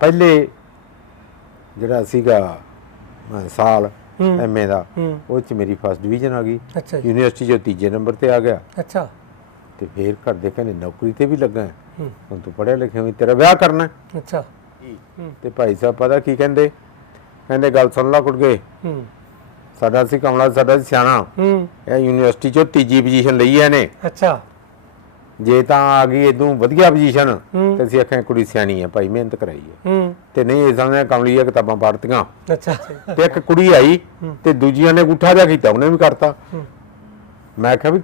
ਪਹਿਲੇ ਜਿਹੜਾ ਸੀਗਾ ਸਾਲ। ਐਮਏ ਦਾ ਉਹ ਚ ਮੇਰੀ ਫਸਟ ਡਿਵੀਜ਼ਨ ਆ ਗਈ। ਅੱਛਾ ਜੀ। ਯੂਨੀਵਰਸਿਟੀ 'ਚੋਂ ਤੀਜੇ ਨੰਬਰ ਤੇ ਆ ਗਿਆ। ਅੱਛਾ। ਤੇ ਫੇਰ ਘਰ ਦੇ ਕਹਿੰਦੇ ਨੌਕਰੀ ਤੇ ਵੀ ਲੱਗਾ ਹੈ। ਹੂੰ। ਹੁਣ ਤੂੰ ਪੜ੍ਹਿਆ ਲਿਖਿਆ ਵੀ ਤੇਰਾ ਵਿਆਹ ਕਰਨਾ। ਅੱਛਾ। ਹੂੰ। ਤੇ ਭਾਈ ਸਾਹਿਬ ਪਤਾ ਕੀ ਕਹਿੰਦੇ? ਕਹਿੰਦੇ ਗੱਲ ਸੁਣ ਲਾ ਕੁੜ ਗਏ ਹੂੰ। ਸਾਡਾ ਸੀ ਕਮਲਾ ਸਾਡਾ ਸਿਆਣਾ। ਹੂੰ। ਇਹ ਯੂਨੀਵਰਸਿਟੀ 'ਚੋਂ ਤੀਜੀ ਪੋਜੀਸ਼ਨ ਲਈ ਹੈ ਨੇ ਅੱਛਾ। ਜੇ ਤਾਂ ਆ ਗਈ ਇਦੋਂ ਵਧੀਆ ਪੋਜੀਸ਼ਨ। ਤੇ ਅਸੀਂ ਆਖਿਆ ਕੁੜੀ ਸਿਆਣੀ ਹੈ ਭਾਈ ਮਿਹਨਤ ਕਰਾਈ ਹੈ। ਤੇ ਨਹੀਂ ਇਹ ਸਮਝਿਆ ਕਮਲੀ ਕਿਤਾਬਾਂ ਪੜ੍ਹਤੀਆਂ। ਅੱਛਾ। ਤੇ ਇੱਕ ਕੁੜੀ ਆਈ ਤੇ ਦੂਜੀਆਂ ਨੇ ਗੁੱਠਾ ਜਿਹਾ ਕੀਤਾ ਉਹਨੇ ਵੀ ਕਰਤਾ। ਮੈਂ ਕਿਹਾ ਵੀ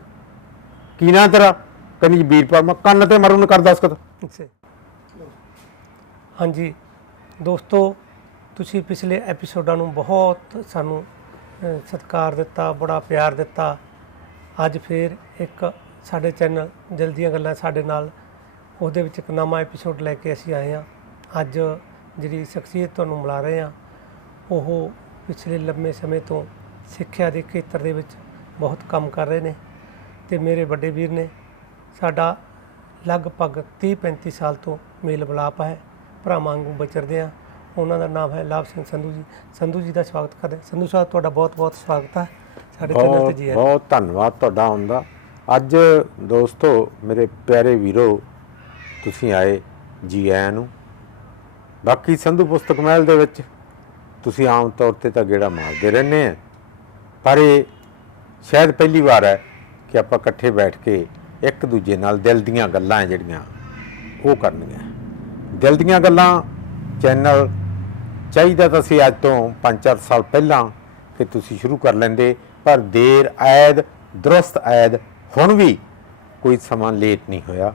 ਕੀ ਨਾਂ ਤੇਰਾ? ਕਹਿੰਦੀ ਜੀ ਵੀਰਪਾਲ। ਮੈਂ ਕੰਨ ਤੇ ਮਰੂ ਨੂੰ ਕਰ ਦਸਕਤ ਅੱਛਾ। ਹਾਂਜੀ। ਦੋਸਤੋ ਤੁਸੀਂ ਪਿਛਲੇ ਐਪੀਸੋਡਾਂ ਨੂੰ ਬਹੁਤ ਸਾਨੂੰ ਸਤਿਕਾਰ ਦਿੱਤਾ ਬੜਾ ਪਿਆਰ ਦਿੱਤਾ। ਅੱਜ ਫੇਰ ਇੱਕ ਸਾਡੇ ਚੈਨਲ ਜਲਦੀਆਂ ਗੱਲਾਂ ਸਾਡੇ ਨਾਲ, ਉਹਦੇ ਵਿੱਚ ਇੱਕ ਨਵਾਂ ਐਪੀਸੋਡ ਲੈ ਕੇ ਅਸੀਂ ਆਏ ਹਾਂ। ਅੱਜ ਜਿਹੜੀ ਸ਼ਖਸੀਅਤ ਤੁਹਾਨੂੰ ਮਿਲਾ ਰਹੇ ਹਾਂ, ਉਹ ਪਿਛਲੇ ਲੰਮੇ ਸਮੇਂ ਤੋਂ ਸਿੱਖਿਆ ਦੇ ਖੇਤਰ ਦੇ ਵਿੱਚ ਬਹੁਤ ਕੰਮ ਕਰ ਰਹੇ ਨੇ ਤੇ ਮੇਰੇ ਵੱਡੇ ਵੀਰ ਨੇ ਸਾਡਾ ਲਗਭਗ 30 35 ਸਾਲ ਤੋਂ ਮੇਲ ਮਿਲਾਪ ਹੈ ਭਰਾਵਾਂ ਵਾਂਗੂ ਵਿਚਰਦੇ ਆ ਉਹਨਾਂ ਦਾ ਨਾਮ ਹੈ ਲਾਭ ਸਿੰਘ ਸੰਧੂ ਜੀ। ਸੰਧੂ ਜੀ ਦਾ ਸਵਾਗਤ ਕਰਦੇ ਸੰਧੂ ਸਾਹਿਬ, ਤੁਹਾਡਾ ਬਹੁਤ ਬਹੁਤ ਸਵਾਗਤ ਹੈ। ਸਾਡੇ ਚੈਨਲ ਤੇ ਜੀ ਬਹੁਤ ਧੰਨਵਾਦ ਤੁਹਾਡਾ ਹੁੰਦਾ ਅੱਜ ਦੋਸਤੋ, ਮੇਰੇ ਪਿਆਰੇ ਵੀਰੋ, ਤੁਸੀਂ ਆਏ ਜੀ ਆਇਆਂ ਨੂੰ। ਬਾਕੀ ਸੰਧੂ ਪੁਸਤਕ ਮਹਿਲ ਦੇ ਵਿੱਚ ਤੁਸੀਂ ਆਮ ਤੌਰ ਤੇ ਤਾਂ ਗੇੜਾ ਮਾਰਦੇ ਰਹਿੰਦੇ ਆ। ਪਰ ਇਹ ਸ਼ਾਇਦ ਪਹਿਲੀ ਵਾਰ ਹੈ ਕਿ ਆਪਾਂ ਇਕੱਠੇ ਬੈਠ ਕੇ ਇੱਕ ਦੂਜੇ ਨਾਲ ਦਿਲ ਦੀਆਂ ਗੱਲਾਂ ਹੈ ਜਿਹੜੀਆਂ ਉਹ ਕਰਨੀਆਂ। ਦਿਲ ਦੀਆਂ ਗੱਲਾਂ ਚੈਨਲ ਚਾਹੀਦਾ ਤਾਂ ਸੀ ਅੱਜ ਤੋਂ 5-4 ਸਾਲ ਪਹਿਲਾਂ ਕਿ ਤੁਸੀਂ ਸ਼ੁਰੂ ਕਰ ਲੈਂਦੇ, ਪਰ ਦੇਰ ਆਇਦ ਦਰਸਤ ਆਇਦ ਹੁਣ ਵੀ ਕੋਈ ਸਮਾਂ ਲੇਟ ਨਹੀਂ ਹੋਇਆ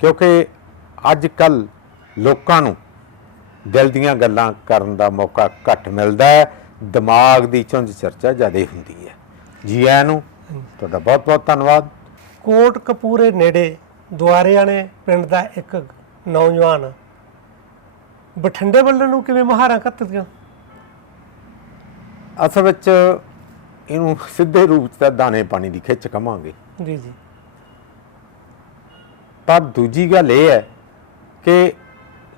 ਕਿਉਂਕਿ ਅੱਜ ਕੱਲ ਲੋਕਾਂ ਨੂੰ ਦਿਲ ਦੀਆਂ ਗੱਲਾਂ ਕਰਨ ਦਾ ਮੌਕਾ ਘੱਟ ਮਿਲਦਾ ਹੈ ਦਿਮਾਗ ਦੀ ਚੁੰਝ ਚਰਚਾ ਜ਼ਿਆਦਾ ਹੁੰਦੀ ਹੈ। ਜੀ ਆਇਆਂ ਨੂੰ ਤੁਹਾਡਾ ਬਹੁਤ ਬਹੁਤ ਧੰਨਵਾਦ। ਕੋਟ ਕਪੂਰੇ ਨੇੜੇ ਦੁਆਰਿਆਣੇ ਪਿੰਡ ਦਾ ਇੱਕ ਨੌਜਵਾਨ ਬਠਿੰਡੇ ਵੱਲ ਨੂੰ ਕਿਵੇਂ ਮਹਾਰਾਂ ਕੱਤਦੀਆਂ? ਅਸਲ ਵਿੱਚ ਇਹਨੂੰ ਸਿੱਧੇ ਰੂਪ 'ਚ ਤਾਂ ਦਾਣੇ ਪਾਣੀ ਦੀ ਖਿੱਚ ਕਮਾਂਗੇ ਜੀ ਜੀ ਪਰ ਦੂਜੀ ਗੱਲ ਇਹ ਹੈ ਕਿ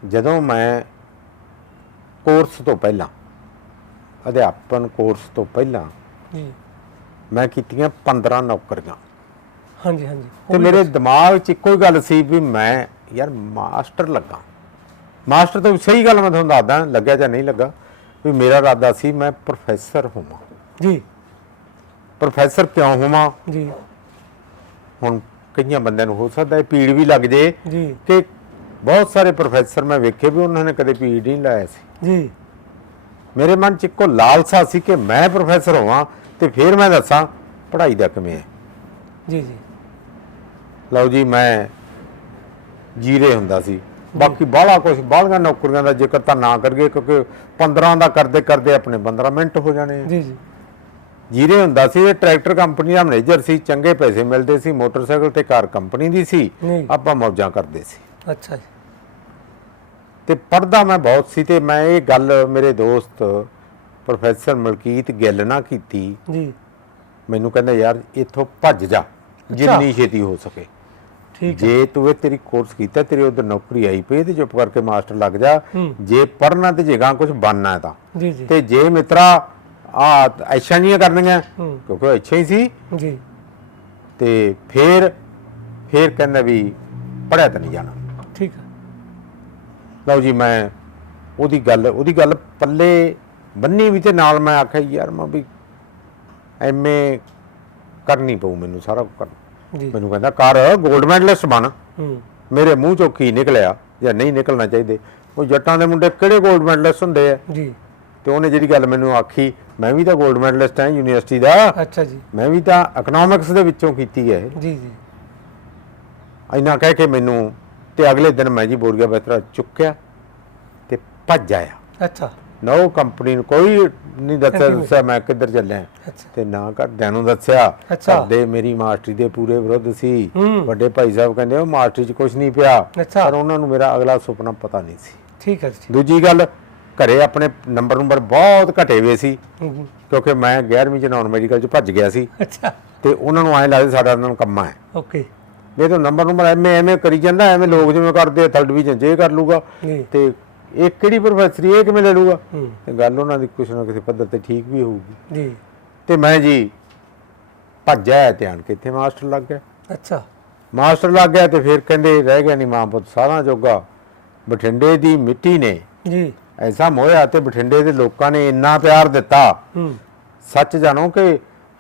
ਜਦੋਂ ਮੈਂ ਕੋਰਸ ਤੋਂ ਪਹਿਲਾਂ ਅਧਿਆਪਨ ਕੋਰਸ ਤੋਂ ਪਹਿਲਾਂ ਜੀ। ਮੈਂ ਕੀਤੀਆਂ 15 ਨੌਕਰੀਆਂ। ਹਾਂਜੀ ਹਾਂਜੀ। ਤੇ ਮੇਰੇ ਦਿਮਾਗ 'ਚ ਇੱਕੋ ਹੀ ਗੱਲ ਸੀ ਵੀ ਮੈਂ ਯਾਰ ਮਾਸਟਰ ਲੱਗਾ। ਮਾਸਟਰ ਤੋਂ ਸਹੀ ਗੱਲ ਮੈਂ ਤੁਹਾਨੂੰ ਦੱਸਦਾ ਲੱਗਿਆ ਜਾਂ ਨਹੀਂ ਲੱਗਾ ਵੀ ਮੇਰਾ ਇਰਾਦਾ ਸੀ ਮੈਂ ਪ੍ਰੋਫੈਸਰ ਹੋਵਾਂ। ਜੀ। ਪ੍ਰੋਫੈਸਰ ਕਿਉਂ ਹੋਵਾਂ? ਜੀ। ਹੁਣ ਕਈਆਂ ਬੰਦਿਆਂ ਨੂੰ ਹੋ ਸਕਦਾ ਹੈ ਪੀੜ ਵੀ ਲੱਗ ਜੇ ਜੀ। ਕਿ ਬਹੁਤ ਸਾਰੇ ਪ੍ਰੋਫੈਸਰ ਮੈਂ ਵੇਖੇ ਵੀ ਉਹਨਾਂ ਨੇ ਕਦੇ ਪੀੜ ਨਹੀਂ ਲਾਇਆ ਸੀ। ਜੀ। ਮੇਰੇ ਮਨ 'ਚ ਇੱਕੋ ਲਾਲਸਾ ਸੀ ਕਿ ਮੈਂ ਪ੍ਰੋਫੈਸਰ ਹੋਵਾਂ ਤੇ ਫਿਰ ਮੈਂ ਦੱਸਾਂ ਪੜ੍ਹਾਈ ਦਾ ਕਿਵੇਂ ਹੈ। ਜੀ ਜੀ। ਲਓ ਜੀ ਮੈਂ ਜੀਰੇ ਹੁੰਦਾ ਸੀ। ਬਾਕੀ ਬਾਹਲਾ ਕੁਝ ਬਾਹਲੀਆਂ ਨੌਕਰੀਆਂ ਦਾ ਜ਼ਿਕਰ ਤਾਂ ਨਾ ਕਰੀਏ ਕਿਉਂਕਿ 15 ਦਾ ਕਰਦੇ ਕਰਦੇ ਆਪਣੇ 15 ਮਿੰਟ ਹੋ ਜਾਣੇ। ਜੀ ਜੀ। ਜੀਰੇ ਹੁੰਦਾ ਸੀ ਇਹ ਟਰੈਕਟਰ ਕੰਪਨੀ ਦਾ ਮੈਨੇਜਰ ਸੀ ਚੰਗੇ ਪੈਸੇ ਮਿਲਦੇ ਸੀ ਮੋਟਰਸਾਈਕਲ ਤੇ ਕਾਰ ਕੰਪਨੀ ਦੀ ਸੀ ਨਹੀਂ। ਆਪਾਂ ਮੌਜਾਂ ਕਰਦੇ ਸੀ। ਅੱਛਾ ਜੀ। ਤੇ ਪੜਦਾ ਮੈਂ ਬਹੁਤ ਸੀ ਤੇ ਮੈਂ ਇਹ ਗੱਲ ਮੇਰੇ ਦੋਸਤ ਪ੍ਰੋਫੈਸਰ ਮਲਕੀਤ ਗਿੱਲ ਨਾਲ ਕੀਤੀ। ਜੀ। ਮੈਨੂੰ ਕਹਿੰਦਾ ਯਾਰ ਇੱਥੋਂ ਭੱਜ ਜਾ ਜਿੰਨੀ ਛੇਤੀ ਹੋ ਸਕੇ। ਠੀਕ ਹੈ। ਜੇ ਤੂੰ ਇਹ ਤੇਰੀ ਕੋਰਸ ਕੀਤਾ ਤੇਰੀ ਉਧਰ ਨੌਕਰੀ ਆਈ ਪਈ ਤੇ ਚੁੱਪ ਕਰਕੇ ਮਾਸਟਰ ਲੱਗ ਜਾ। ਜੇ ਪੜਨਾ ਤੇ ਜੇਗਾ ਕੁਝ ਬਣਨਾ ਹੈ ਤਾਂ। ਜੀ ਜੀ। ਤੇ ਜੇ ਮਿੱਤਰਾ ਆ ਐਸ਼ਾ ਨਹੀਂ ਕਰਨੀਆਂ। ਕਿਉਂਕਿ ਉਹ ਅੱਛਾ ਹੀ ਸੀ। ਜੀ। ਤੇ ਫੇਰ ਫੇਰ ਕਹਿੰਦਾ ਵੀ ਪੜਿਆ ਤਾਂ ਨਹੀਂ ਜਾਣਾ। ਠੀਕ ਹੈ ਲਓ ਜੀ ਮੈਂ ਉਹਦੀ ਗੱਲ ਉਹਦੀ ਗੱਲ ਪੱਲੇ ਬੰਨੀ ਵੀ ਤੇ ਨਾਲ ਮੈਂ ਆਖਿਆ ਯਾਰ ਮੈਂ ਵੀ ਐਮਏ ਕਰਨੀ ਪਊ ਮੈਨੂੰ ਸਾਰਾ ਕੁਝ ਕਰਨਾ। ਜੀ। ਮੈਨੂੰ ਕਹਿੰਦਾ ਕਰ 골ਡ ਮੈਡਲਿਸਟ ਬਣ ਮੇਰੇ ਮੂੰਹ ਚੋਂ ਕੀ ਨਿਕਲਿਆ ਜਾਂ ਨਹੀਂ ਨਿਕਲਣਾ ਚਾਹੀਦੇ? ਉਹ ਜੱਟਾਂ ਦੇ ਮੁੰਡੇ ਕਿਹੜੇ 골ਡ ਮੈਡਲਿਸਟ ਹੁੰਦੇ ਆ? ਜੀ। ਤੇ ਉਹਨੇ ਜਿਹੜੀ ਗੱਲ ਮੈਨੂੰ ਆਖੀ ਮੈਂ ਵੀ ਤਾਂ 골ਡ ਮੈਡਲਿਸਟ ਹਾਂ ਯੂਨੀਵਰਸਿਟੀ ਦਾ। ਅੱਛਾ ਜੀ। ਮੈਂ ਵੀ ਤਾਂ ਇਕਨੋਮਿਕਸ ਦੇ ਵਿੱਚੋਂ ਕੀਤੀ ਹੈ। ਜੀ ਜੀ। ਇੰਨਾ ਕਹਿ ਕੇ ਮੈਨੂੰ ਤੇ ਅਗਲੇ ਦਿਨ ਮੈਂ ਜੀ ਬੋਰੀਆ ਬਿਸਤਰਾ ਚੁੱਕਿਆ ਤੇ ਭੱਜ ਆਇਆ। ਅੱਛਾ। ਨੋ ਕੰਪਨੀ ਨੂੰ ਕੋਈ ਨਹੀਂ ਦੱਸਿਆ ਮੈਂ ਕਿੱਧਰ ਚੱਲਿਆ। ਤੇ ਨਾ ਘਰਦਿਆਂ ਨੂੰ ਦੱਸਿਆ। ਘਰਦੇ ਮੇਰੀ ਮਾਸਟਰੀ ਦੇ ਪੂਰੇ ਵਿਰੁੱਧ ਸੀ। ਵੱਡੇ ਭਾਈ ਸਾਹਿਬ ਕਹਿੰਦੇ ਉਹ ਮਾਸਟਰੀ 'ਚ ਕੁਝ ਨਹੀਂ ਪਿਆ। ਪਰ ਉਹਨਾਂ ਨੂੰ ਮੇਰਾ ਅਗਲਾ ਸੁਪਨਾ ਪਤਾ ਨਹੀਂ ਸੀ। ਠੀਕ ਹੈ ਜੀ ਦੂਜੀ ਗੱਲ ਘਰੇ ਆਪਣੇ ਨੰਬਰ ਨੰਬਰ ਬਹੁਤ ਘਟੇ ਹੋਏ ਸੀ। ਕਿਉਂਕਿ ਮੈਂ 11ਵੀਂ ਚ ਨਾਨ ਮੈਡੀਕਲ ਚ ਭੱਜ ਗਿਆ ਸੀ। ਅੱਛਾ। ਤੇ ਉਹਨਾਂ ਨੂੰ ਐਂ ਲੱਗਦਾ ਸਾਡਾ ਇਹਨਾਂ ਨੂੰ ਕੰਮਾ ਹੈ ਓਕੇ। ਇਹ ਤਾਂ ਨੰਬਰ ਨੰਬਰ ਐਵੇਂ ਐਵੇਂ ਕਰੀ ਜਾਂਦਾ ਐਵੇਂ ਲੋਕ ਜਿਵੇਂ ਕਰਦੇ ਥਰਡ ਡਿਵੀਜ਼ਨ ਜੇ ਕਰ ਲੂਗਾ। ਤੇ ਇਹ ਕਿਹੜੀ ਪ੍ਰੋਫੈਸਰੀ ਇਹ ਕਿਵੇਂ ਲੈ ਲੂਗਾ? ਤੇ ਗੱਲ ਉਹਨਾਂ ਦੀ ਕੁਛ ਨਾ ਕਿਸੇ ਪੱਧਰ ਤੇ ਠੀਕ ਵੀ ਹੋਊਗੀ। ਜੀ। ਤੇ ਮੈਂ ਜੀ ਭੱਜਿਆ ਧਿਆਨ ਕਿੱਥੇ ਮਾਸਟਰ ਲੱਗ ਗਿਆ। ਅੱਛਾ। ਮਾਸਟਰ ਲੱਗ ਗਿਆ ਤੇ ਫਿਰ ਕਹਿੰਦੇ ਰਹਿ ਗਿਆ ਨਹੀਂ ਮਾਂ ਪੁੱਤ ਸਾਰਾ ਜੋਗਾ। ਬਠਿੰਡੇ ਦੀ ਮਿੱਟੀ ਨੇ ਜੀ। ਐਸਾ ਮੋਹਿਆ ਤੇ ਬਠਿੰਡੇ ਦੇ ਲੋਕਾਂ ਨੇ ਇੰਨਾ ਪਿਆਰ ਦਿੱਤਾ। ਸੱਚ ਜਾਣੋ ਕਿ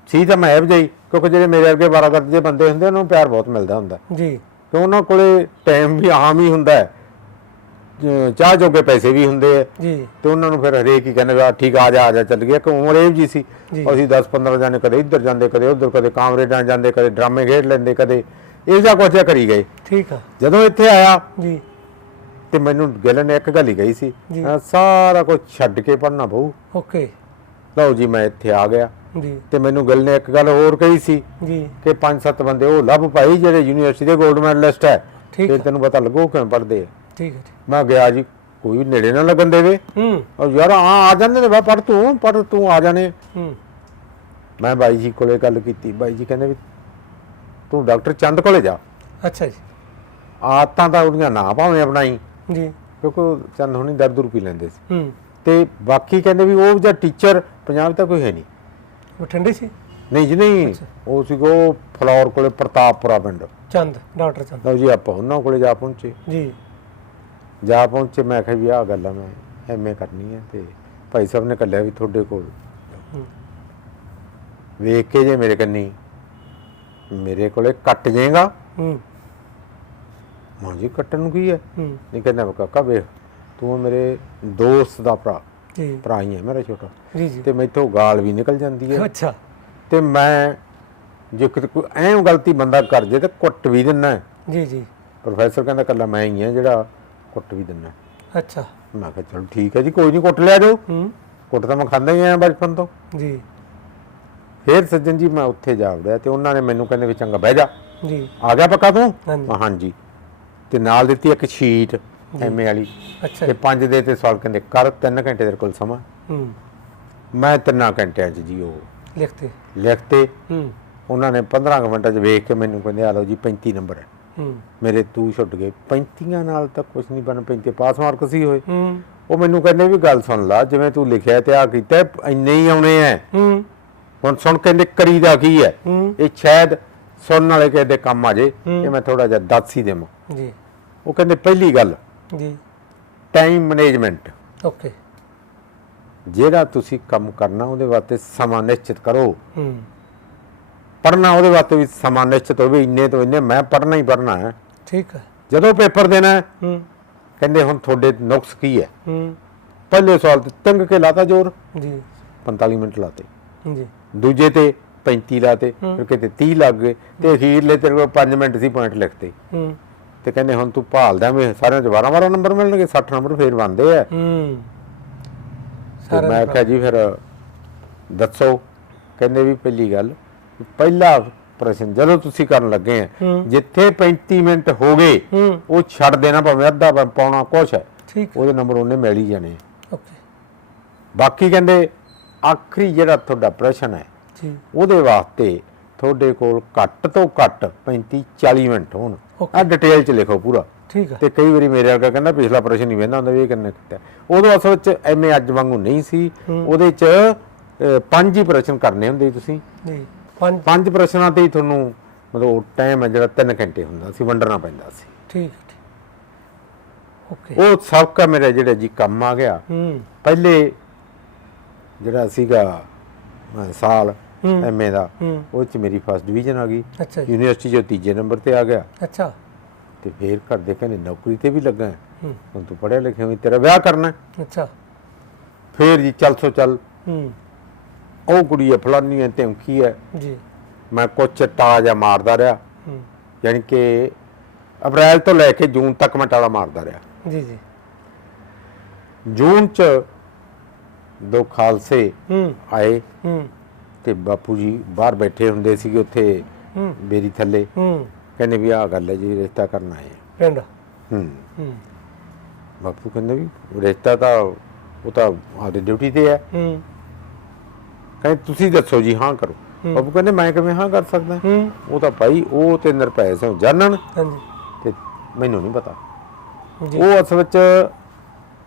ਸੀ ਤਾਂ ਮੈਂ ਵਜਾਈ ਕਿਉਂਕਿ ਜਿਹੜੇ ਮੇਰੇ ਵਰਗੇ ਬਾਰਾਗਰ ਦੇ ਬੰਦੇ ਹੁੰਦੇ ਉਹਨਾਂ ਨੂੰ ਪਿਆਰ ਬਹੁਤ ਮਿਲਦਾ ਹੁੰਦਾ। ਜੀ। ਕਿ ਉਹਨਾਂ ਕੋਲੇ ਟਾਈਮ ਵੀ ਆਮ ਹੀ ਹੁੰਦਾ ਹੈ। ਜ- ਚਾਹ ਜੋਗੇ ਪੈਸੇ ਵੀ ਹੁੰਦੇ ਆ। ਜੀ। ਤੇ ਉਹਨਾਂ ਨੂੰ ਫਿਰ ਹਰੇਕ ਹੀ ਕਹਿੰਦੇ ਵਾ ਠੀਕ ਆ ਜਾ ਆ ਜਾ ਚੱਲ ਗਿਆ ਕਿ ਉਮਰ ਇਹ ਜੀ ਸੀ। ਜੀ। ਅਸੀਂ 10 15 ਜਾਣੇ ਕਦੇ ਇੱਧਰ ਜਾਂਦੇ ਕਦੇ ਉੱਧਰ ਕਦੇ ਕਾਮਰੇ ਨਾਲ ਜਾਂਦੇ ਕਦੇ ਡਰਾਮੇ ਖੇਡ ਲੈਂਦੇ ਕਦੇ ਇਹ ਕੁਛ ਜਿਹਾ ਕਰੀ ਗਏ। ਠੀਕ ਆ। ਜਦੋਂ ਇੱਥੇ ਆਇਆ ਜੀ। ਤੇ ਮੈਨੂੰ ਗਿੱਲ ਨੇ ਇੱਕ ਗੱਲ ਹੀ ਕਹੀ ਸੀ ਜੀ। ਸਾਰਾ ਕੁਝ ਛੱਡ ਕੇ ਪੜਨਾ ਪਊ। ਓਕੇ। ਲਓ ਜੀ ਮੈਂ ਇੱਥੇ ਆ ਗਿਆ। ਜੀ। ਤੇ ਮੈਨੂੰ ਗਿੱਲ ਨੇ ਇੱਕ ਗੱਲ ਹੋਰ ਕਹੀ ਸੀ ਜੀ। ਕਿ ਪੰਜ ਸੱਤ ਬੰਦੇ ਉਹ ਲੱਭ ਭਾਈ ਜਿਹੜੇ ਯੂਨੀਵਰਸਿਟੀ ਦੇ 골ਡ ਮੈਡਲਿਸਟ ਹੈ। ਠੀਕ ਤੇ ਤੈਨੂੰ ਪਤਾ ਲੱਗੋ ਕਿਵੇਂ ਪੜਦੇ ਆ। ਠੀਕ ਹੈ ਮੈਂ ਗਿਆ ਜੀ ਕੋਈ ਵੀ ਨੇੜੇ ਨਾ ਲੱਗਣ ਦੇਵੇ। ਹੂੰ। ਔਰ ਯਾਰ ਆ ਆ ਜਾਂਦੇ ਨੇ ਬਾ ਪੜ ਤੂੰ ਪੜ ਤੂੰ ਆ ਜਾਣੇ। ਹੂੰ। ਮੈਂ ਬਾਈ ਜੀ ਕੋਲੇ ਗੱਲ ਕੀਤੀ। ਬਾਈ ਜੀ ਕਹਿੰਦੇ ਵੀ ਤੂੰ ਡਾਕਟਰ ਚੰਦ ਕੋਲੇ ਜਾ। ਅੱਛਾ ਜੀ। ਆਦਤਾਂ ਤਾਂ ਉਹਦੀਆਂ ਨਾ ਭਾਵੇਂ ਬਣਾਈ ਜੀ। ਕਿਉਂਕਿ ਚੰਦ ਹੁਣੀ ਦਰਦ ਰੁਪੀ ਲੈਂਦੇ ਸੀ। ਹੂੰ। ਤੇ ਬਾਕੀ ਕਹਿੰਦੇ ਵੀ ਉਹ ਜਿਹੜਾ ਟੀਚਰ ਪੰਜਾਬ ਤਾਂ ਕੋਈ ਹੈ ਨਹੀਂ। ਬਠਿੰਡੇ ਸੀ? ਨਹੀਂ ਜੀ ਨਹੀਂ। ਉਹ ਸੀ ਉਹ ਫਲੌਰ ਕੋਲੇ ਪ੍ਰਤਾਪਪੁਰਾ ਪਿੰਡ। ਚੰਦ ਡਾਕਟਰ ਚੰਦ। ਲਓ ਜੀ ਆਪਾਂ ਉਹਨਾਂ ਕੋਲੇ ਜਾ ਪਹੁੰਚੇ। ਜੀ। ਜਾ ਪਹੁੰਚੇ ਮੈਂ ਕਿਹਾ ਵੀ ਆਹ ਗੱਲ ਆ ਮੈਂ ਐਮਏ ਕਰਨੀ ਹੈ ਤੇ ਭਾਈ ਸਾਹਿਬ ਨੇ ਕੱਲਿਆ ਵੀ ਤੁਹਾਡੇ ਕੋਲ। ਵੇਖ ਕੇ ਜੇ ਮੇਰੇ ਕੰਨੀ ਮੇਰੇ ਕੋਲੇ ਕੱਟ ਜਾਏਗਾ। ਹੂੰ। ਮਾਂ ਜੀ ਕੱਟਣ ਨੂੰ ਕੀ ਹੈ? ਨਹੀਂ ਕਹਿੰਦਾ ਕਾਕਾ ਵੇਖ ਤੂੰ ਮੇਰੇ ਦੋਸਤ ਦਾ ਭਰਾ। ਜੀ। ਭਰਾ ਹੀ ਹੈ ਮੇਰਾ ਛੋਟਾ। ਜੀ ਜੀ। ਤੇ ਮੈਥੋਂ ਗਾਲ ਵੀ ਨਿਕਲ ਜਾਂਦੀ ਹੈ। ਅੱਛਾ। ਤੇ ਮੈਂ ਜੇ ਕੋਈ ਐਂ ਗਲਤੀ ਬੰਦਾ ਕਰ ਜੇ ਤੇ ਕੁੱਟ ਵੀ ਦਿੰਨਾ। ਜੀ ਜੀ। ਪ੍ਰੋਫੈਸਰ ਕਹਿੰਦਾ ਕੱਲਾ ਮੈਂ ਹੀ ਹਾਂ ਜਿਹੜਾ ਕੁੱਟ ਵੀ ਦਿੰਨਾ। ਅੱਛਾ। ਮੈਂ ਕਿਹਾ ਚਲੋ ਠੀਕ ਹੈ ਜੀ ਕੋਈ ਨਹੀਂ ਕੁੱਟ ਲਿਆ ਜਾਓ ਹੂੰ। ਕੁੱਟ ਤਾਂ ਮੈਂ ਖਾਂਦਾ ਹੀ ਆਇਆ ਬਚਪਨ ਤੋਂ। ਜੀ। ਫੇਰ ਸੱਜਣ ਜੀ ਮੈਂ ਉੱਥੇ ਜਾ ਵੜਿਆ ਤੇ ਉਹਨਾਂ ਨੇ ਮੈਨੂੰ ਕਹਿੰਦੇ ਵੀ ਚੰਗਾ ਬਹਿ ਜਾ। ਜੀ। ਆ ਗਿਆ ਪੱਕਾ ਤੂੰ? ਹਾਂਜੀ। ਤੇ ਨਾਲ ਦਿੱਤੀ ਇੱਕ ਸ਼ੀਟ ਐਮਏ ਵਾਲੀ। ਅੱਛਾ। ਤੇ ਜੀ ਪੰਜ ਦੇ ਤੇ ਸਵਾਲ ਕਹਿੰਦੇ ਕਰ 3 ਘੰਟੇ ਤੇਰੇ ਕੋਲ ਸਮਾਂ। ਹੂੰ। ਮੈਂ ਤਿੰਨਾਂ ਘੰਟਿਆਂ 'ਚ ਜੀ ਉਹ ਲਿਖਤੇ। ਲਿਖਤੇ। ਹੂੰ। ਉਹਨਾਂ ਨੇ 15 ਕੁ ਮਿੰਟਾਂ 'ਚ ਵੇਖ ਕੇ ਮੈਨੂੰ ਕਹਿੰਦੇ ਆ ਲਓ ਜੀ 35 ਨੰਬਰ ਹੈ। ਹੂੰ। ਮੇਰੇ ਤੂੰ ਛੁੱਟ ਗਏ। 35 ਨਾਲ ਤਾਂ ਕੁਝ ਨਹੀਂ ਬਣ 35 ਪਾਸ ਮਾਰਕ ਸੀ ਹੋਏ ਹੂੰ। ਉਹ ਮੈਨੂੰ ਕਹਿੰਦੇ ਵੀ ਗੱਲ ਸੁਣ ਲਾ ਜਿਵੇਂ ਤੂੰ ਲਿਖਿਆ ਤੇ ਆ ਕੀਤਾ ਇੰਨੇ ਹੀ ਆਉਣੇ ਐ। ਹੂੰ। ਹੁਣ ਸੁਣ ਕਹਿੰਦੇ ਕਰੀਦਾ ਕੀ ਹੈ ਹੂੰ। ਇਹ ਸ਼ਾਇਦ ਸੁਣਨ ਵਾਲੇ ਕਿਸੇ ਦੇ ਕੰਮ ਆ ਜੇ। ਇਹ ਮੈਂ ਥੋੜਾ ਜਿਹਾ ਦੱਸ ਹੀ ਦੇਵਾਂ। ਜੀ। ਉਹ ਕਹਿੰਦੇ ਪਹਿਲੀ ਗੱਲ ਜੀ। ਟਾਈਮ ਮੈਨੇਜਮੈਂਟ ਓਕੇ ਜਿਹੜਾ ਤੁਸੀਂ ਕੰਮ ਕਰਨਾ ਉਹਦੇ ਵਾਸਤੇ ਸਮਾਂ ਨਿਸ਼ਚਿਤ ਕਰੋ। ਹੂੰ। ਪੜਨਾ ਉਹਦੇ ਵਾਸਤੇ ਵੀ ਸਮਾਂ ਨਿਸ਼ਚਿਤ ਹੋਵੇ ਇੰਨੇ ਤੋਂ ਇੰਨੇ ਮੈਂ ਪੜਨਾ ਹੀ ਪੜਨਾ ਹੈ। ਠੀਕ ਹੈ। ਜਦੋਂ ਪੇਪਰ ਦੇਣਾ ਹੈ, ਕਹਿੰਦੇ ਹੁਣ ਤੁਹਾਡੇ ਨੁਕਸ ਕੀ ਹੈ? ਹੂੰ। ਪਹਿਲੇ ਸਵਾਲ ਤੇ ਤੰਗ ਕੇ ਲਾਤਾ ਜ਼ੋਰ। ਜੀ। 45 ਮਿੰਟ ਲਾਤੇ। ਜੀ। ਦੂਜੇ ਤੇ 35 ਲਾਤੇ ਫਿਰ ਕਿਤੇ 30 ਲੱਗ ਗਏ ਤੇ ਅਖੀਰਲੇ ਤੇਰੇ ਕੋਲ 5 ਮਿੰਟ ਸੀ ਪੁਆਇੰਟ ਲਿਖਤੇ। ਹੂੰ। ਤੇ ਕਹਿੰਦੇ ਹੁਣ ਤੂੰ ਭਾਲਦਾ ਮੈਂ ਸਾਰਿਆਂ ਚ 12 12 ਨੰਬਰ ਮਿਲਣਗੇ 60 ਨੰਬਰ ਫੇਰ ਬਣਦੇ ਆ। ਹੂੰ। ਸਾਰਾ ਮੈਂ ਕਿਹਾ ਜੀ ਫਿਰ ਦੱਸੋ ਕਹਿੰਦੇ ਵੀ ਪਹਿਲੀ ਗੱਲ ਪਹਿਲਾ ਪ੍ਰਸ਼ਨ ਜਦੋਂ ਤੁਸੀਂ ਕਰਨ ਲੱਗੇ ਆ। ਜਿੱਥੇ 35 ਮਿੰਟ ਹੋ ਗਏ ਉਹ ਛੱਡ ਦੇਣਾ ਭਾਵੇਂ ਅੱਧਾ ਪੌਣਾ ਕੁਛ ਹੈ। ਉਹਦੇ ਨੰਬਰ ਉਹਨੇ ਮਿਲ ਹੀ ਜਾਣੇ। ਓਕੇ। ਬਾਕੀ ਕਹਿੰਦੇ ਆਖਰੀ ਜਿਹੜਾ ਤੁਹਾਡਾ ਪ੍ਰਸ਼ਨ ਹੈ ਜੀ। ਉਹਦੇ ਵਾਸਤੇ ਤੁਹਾਡੇ ਕੋਲ ਘੱਟ ਤੋਂ ਘੱਟ 35 40 ਮਿੰਟ ਹੋਣ. ਆ ਡਿਟੇਲ ਚ ਲਿਖੋ ਪੂਰਾ। ਠੀਕ ਹੈ ਤੇ ਕਈ ਵਾਰੀ ਮੇਰੇ ਵਰਗਾ ਕਹਿੰਦਾ ਪਿਛਲਾ ਪ੍ਰਸ਼ਨ ਨਹੀਂ ਵੇਂਦਾ ਹੁੰਦਾ ਵੀ ਇਹ ਕਿੰਨੇ ਕੀਤਾ ਉਦੋਂ ਅਸਲ ਵਿੱਚ ਐਮਏ ਅੱਜ ਵਾਂਗੂ ਨਹੀਂ ਸੀ। ਉਹਦੇ ਚ ਪੰਜ ਹੀ ਪ੍ਰਸ਼ਨ ਕਰਨੇ ਹੁੰਦੇ ਸੀ ਤੁਸੀਂ। ਜੀ ਪੰਜ। ਪੰਜ ਪ੍ਰਸ਼ਨਾਂ ਤੇ ਹੀ ਤੁਹਾਨੂੰ ਮਤਲਬ ਟਾਈਮ ਹੈ ਜਿਹੜਾ 3 ਘੰਟੇ ਹੁੰਦਾ ਸੀ ਵੰਡਣਾ ਪੈਂਦਾ ਸੀ। ਠੀਕ ਠੀਕ। ਓਕੇ ਉਹ ਸਭ ਕਾ ਮੇਰਾ ਜਿਹੜਾ ਜੀ ਕੰਮ ਆ ਗਿਆ। ਹੂੰ। ਪਹਿਲੇ ਜਿਹੜਾ ਸੀਗਾ ਸਾਲ। ਐਮਏ ਦਾ। ਉਹ ਚ ਮੇਰੀ ਫਸਟ ਡਿਵੀਜ਼ਨ ਆ ਗਈ। ਯੂਨੀਵਰਸਿਟੀ ਜੋ। ਤੀਜੇ ਨੰਬਰ ਤੇ ਆ ਗਿਆ। ਅੱਛਾ। ਤੇ ਫੇਰ ਘਰ ਦੇ ਕਹਿੰਦੇ ਨੌਕਰੀ ਤੇ ਵੀ ਲੱਗਾ ਹੈ। ਹੁਣ ਤੂੰ ਪੜਿਆ ਲਿਖਿਆ ਵੀ ਤੇਰਾ ਵਿਆਹ ਕਰਨਾ ਹੈ। ਅੱਛਾ। ਫੇਰ ਜੀ ਚੱਲ ਸੋ ਚੱਲ। ਹੂੰ। ਉਹ ਕੁੜੀ ਹੈ ਫਲਾਨੀ ਹੈ ਧਮਕੀ ਹੈ। ਜੀ। ਮੈਂ ਕੁਛ ਟਾਲਾ ਜਾਂ ਮਾਰਦਾ ਰਿਹਾ। ਹੂੰ। ਯਾਨੀ ਕਿ ਅਪ੍ਰੈਲ ਤੋਂ ਲੈ ਕੇ ਜੂਨ ਤੱਕ ਮੈਂ ਟਾਲਾ ਮਾਰਦਾ ਰਿਹਾ। ਜੀ ਜੀ। ਜੂਨ ਚ ਦੋ ਖਾਲਸੇ ਹੂੰ। ਆਏ। ਹੂੰ। ਤੇ ਬਾਪੂ ਜੀ ਬਾਹਰ ਬੈਠੇ ਹੁੰਦੇ ਸੀਗੇ ਉੱਥੇ ਹੂੰ। ਬੇਰੀ ਥੱਲੇ। ਹੂੰ। ਕਹਿੰਦੇ ਵੀ ਆਹ ਗੱਲ ਹੈ ਜੀ ਰਿਸ਼ਤਾ ਕਰਨਾ ਹੈ ਪਿੰਡ? ਹੂੰ। ਹੂੰ। ਬਾਪੂ ਕਹਿੰਦੇ ਵੀ ਰਿਸ਼ਤਾ ਤਾਂ ਉਹ ਤਾਂ ਆਪਦੀ ਡਿਊਟੀ ਤੇ ਹੈ। ਹੂੰ। ਕਹਿੰਦੇ ਤੁਸੀਂ ਦੱਸੋ ਜੀ ਹਾਂ ਕਰੋ। ਬਾਪੂ ਕਹਿੰਦੇ ਮੈਂ ਕਿਵੇਂ ਹਾਂ ਕਰ ਸਕਦਾ? ਉਹ ਤਾਂ ਭਾਈ ਉਹ ਤੇ ਨਿਰਭੈ ਸਿੰਘ ਜਾਣਨ। ਹਾਂਜੀ। ਤੇ ਮੈਨੂੰ ਨਹੀਂ ਪਤਾ। ਉਹ ਅਸਲ ਵਿੱਚ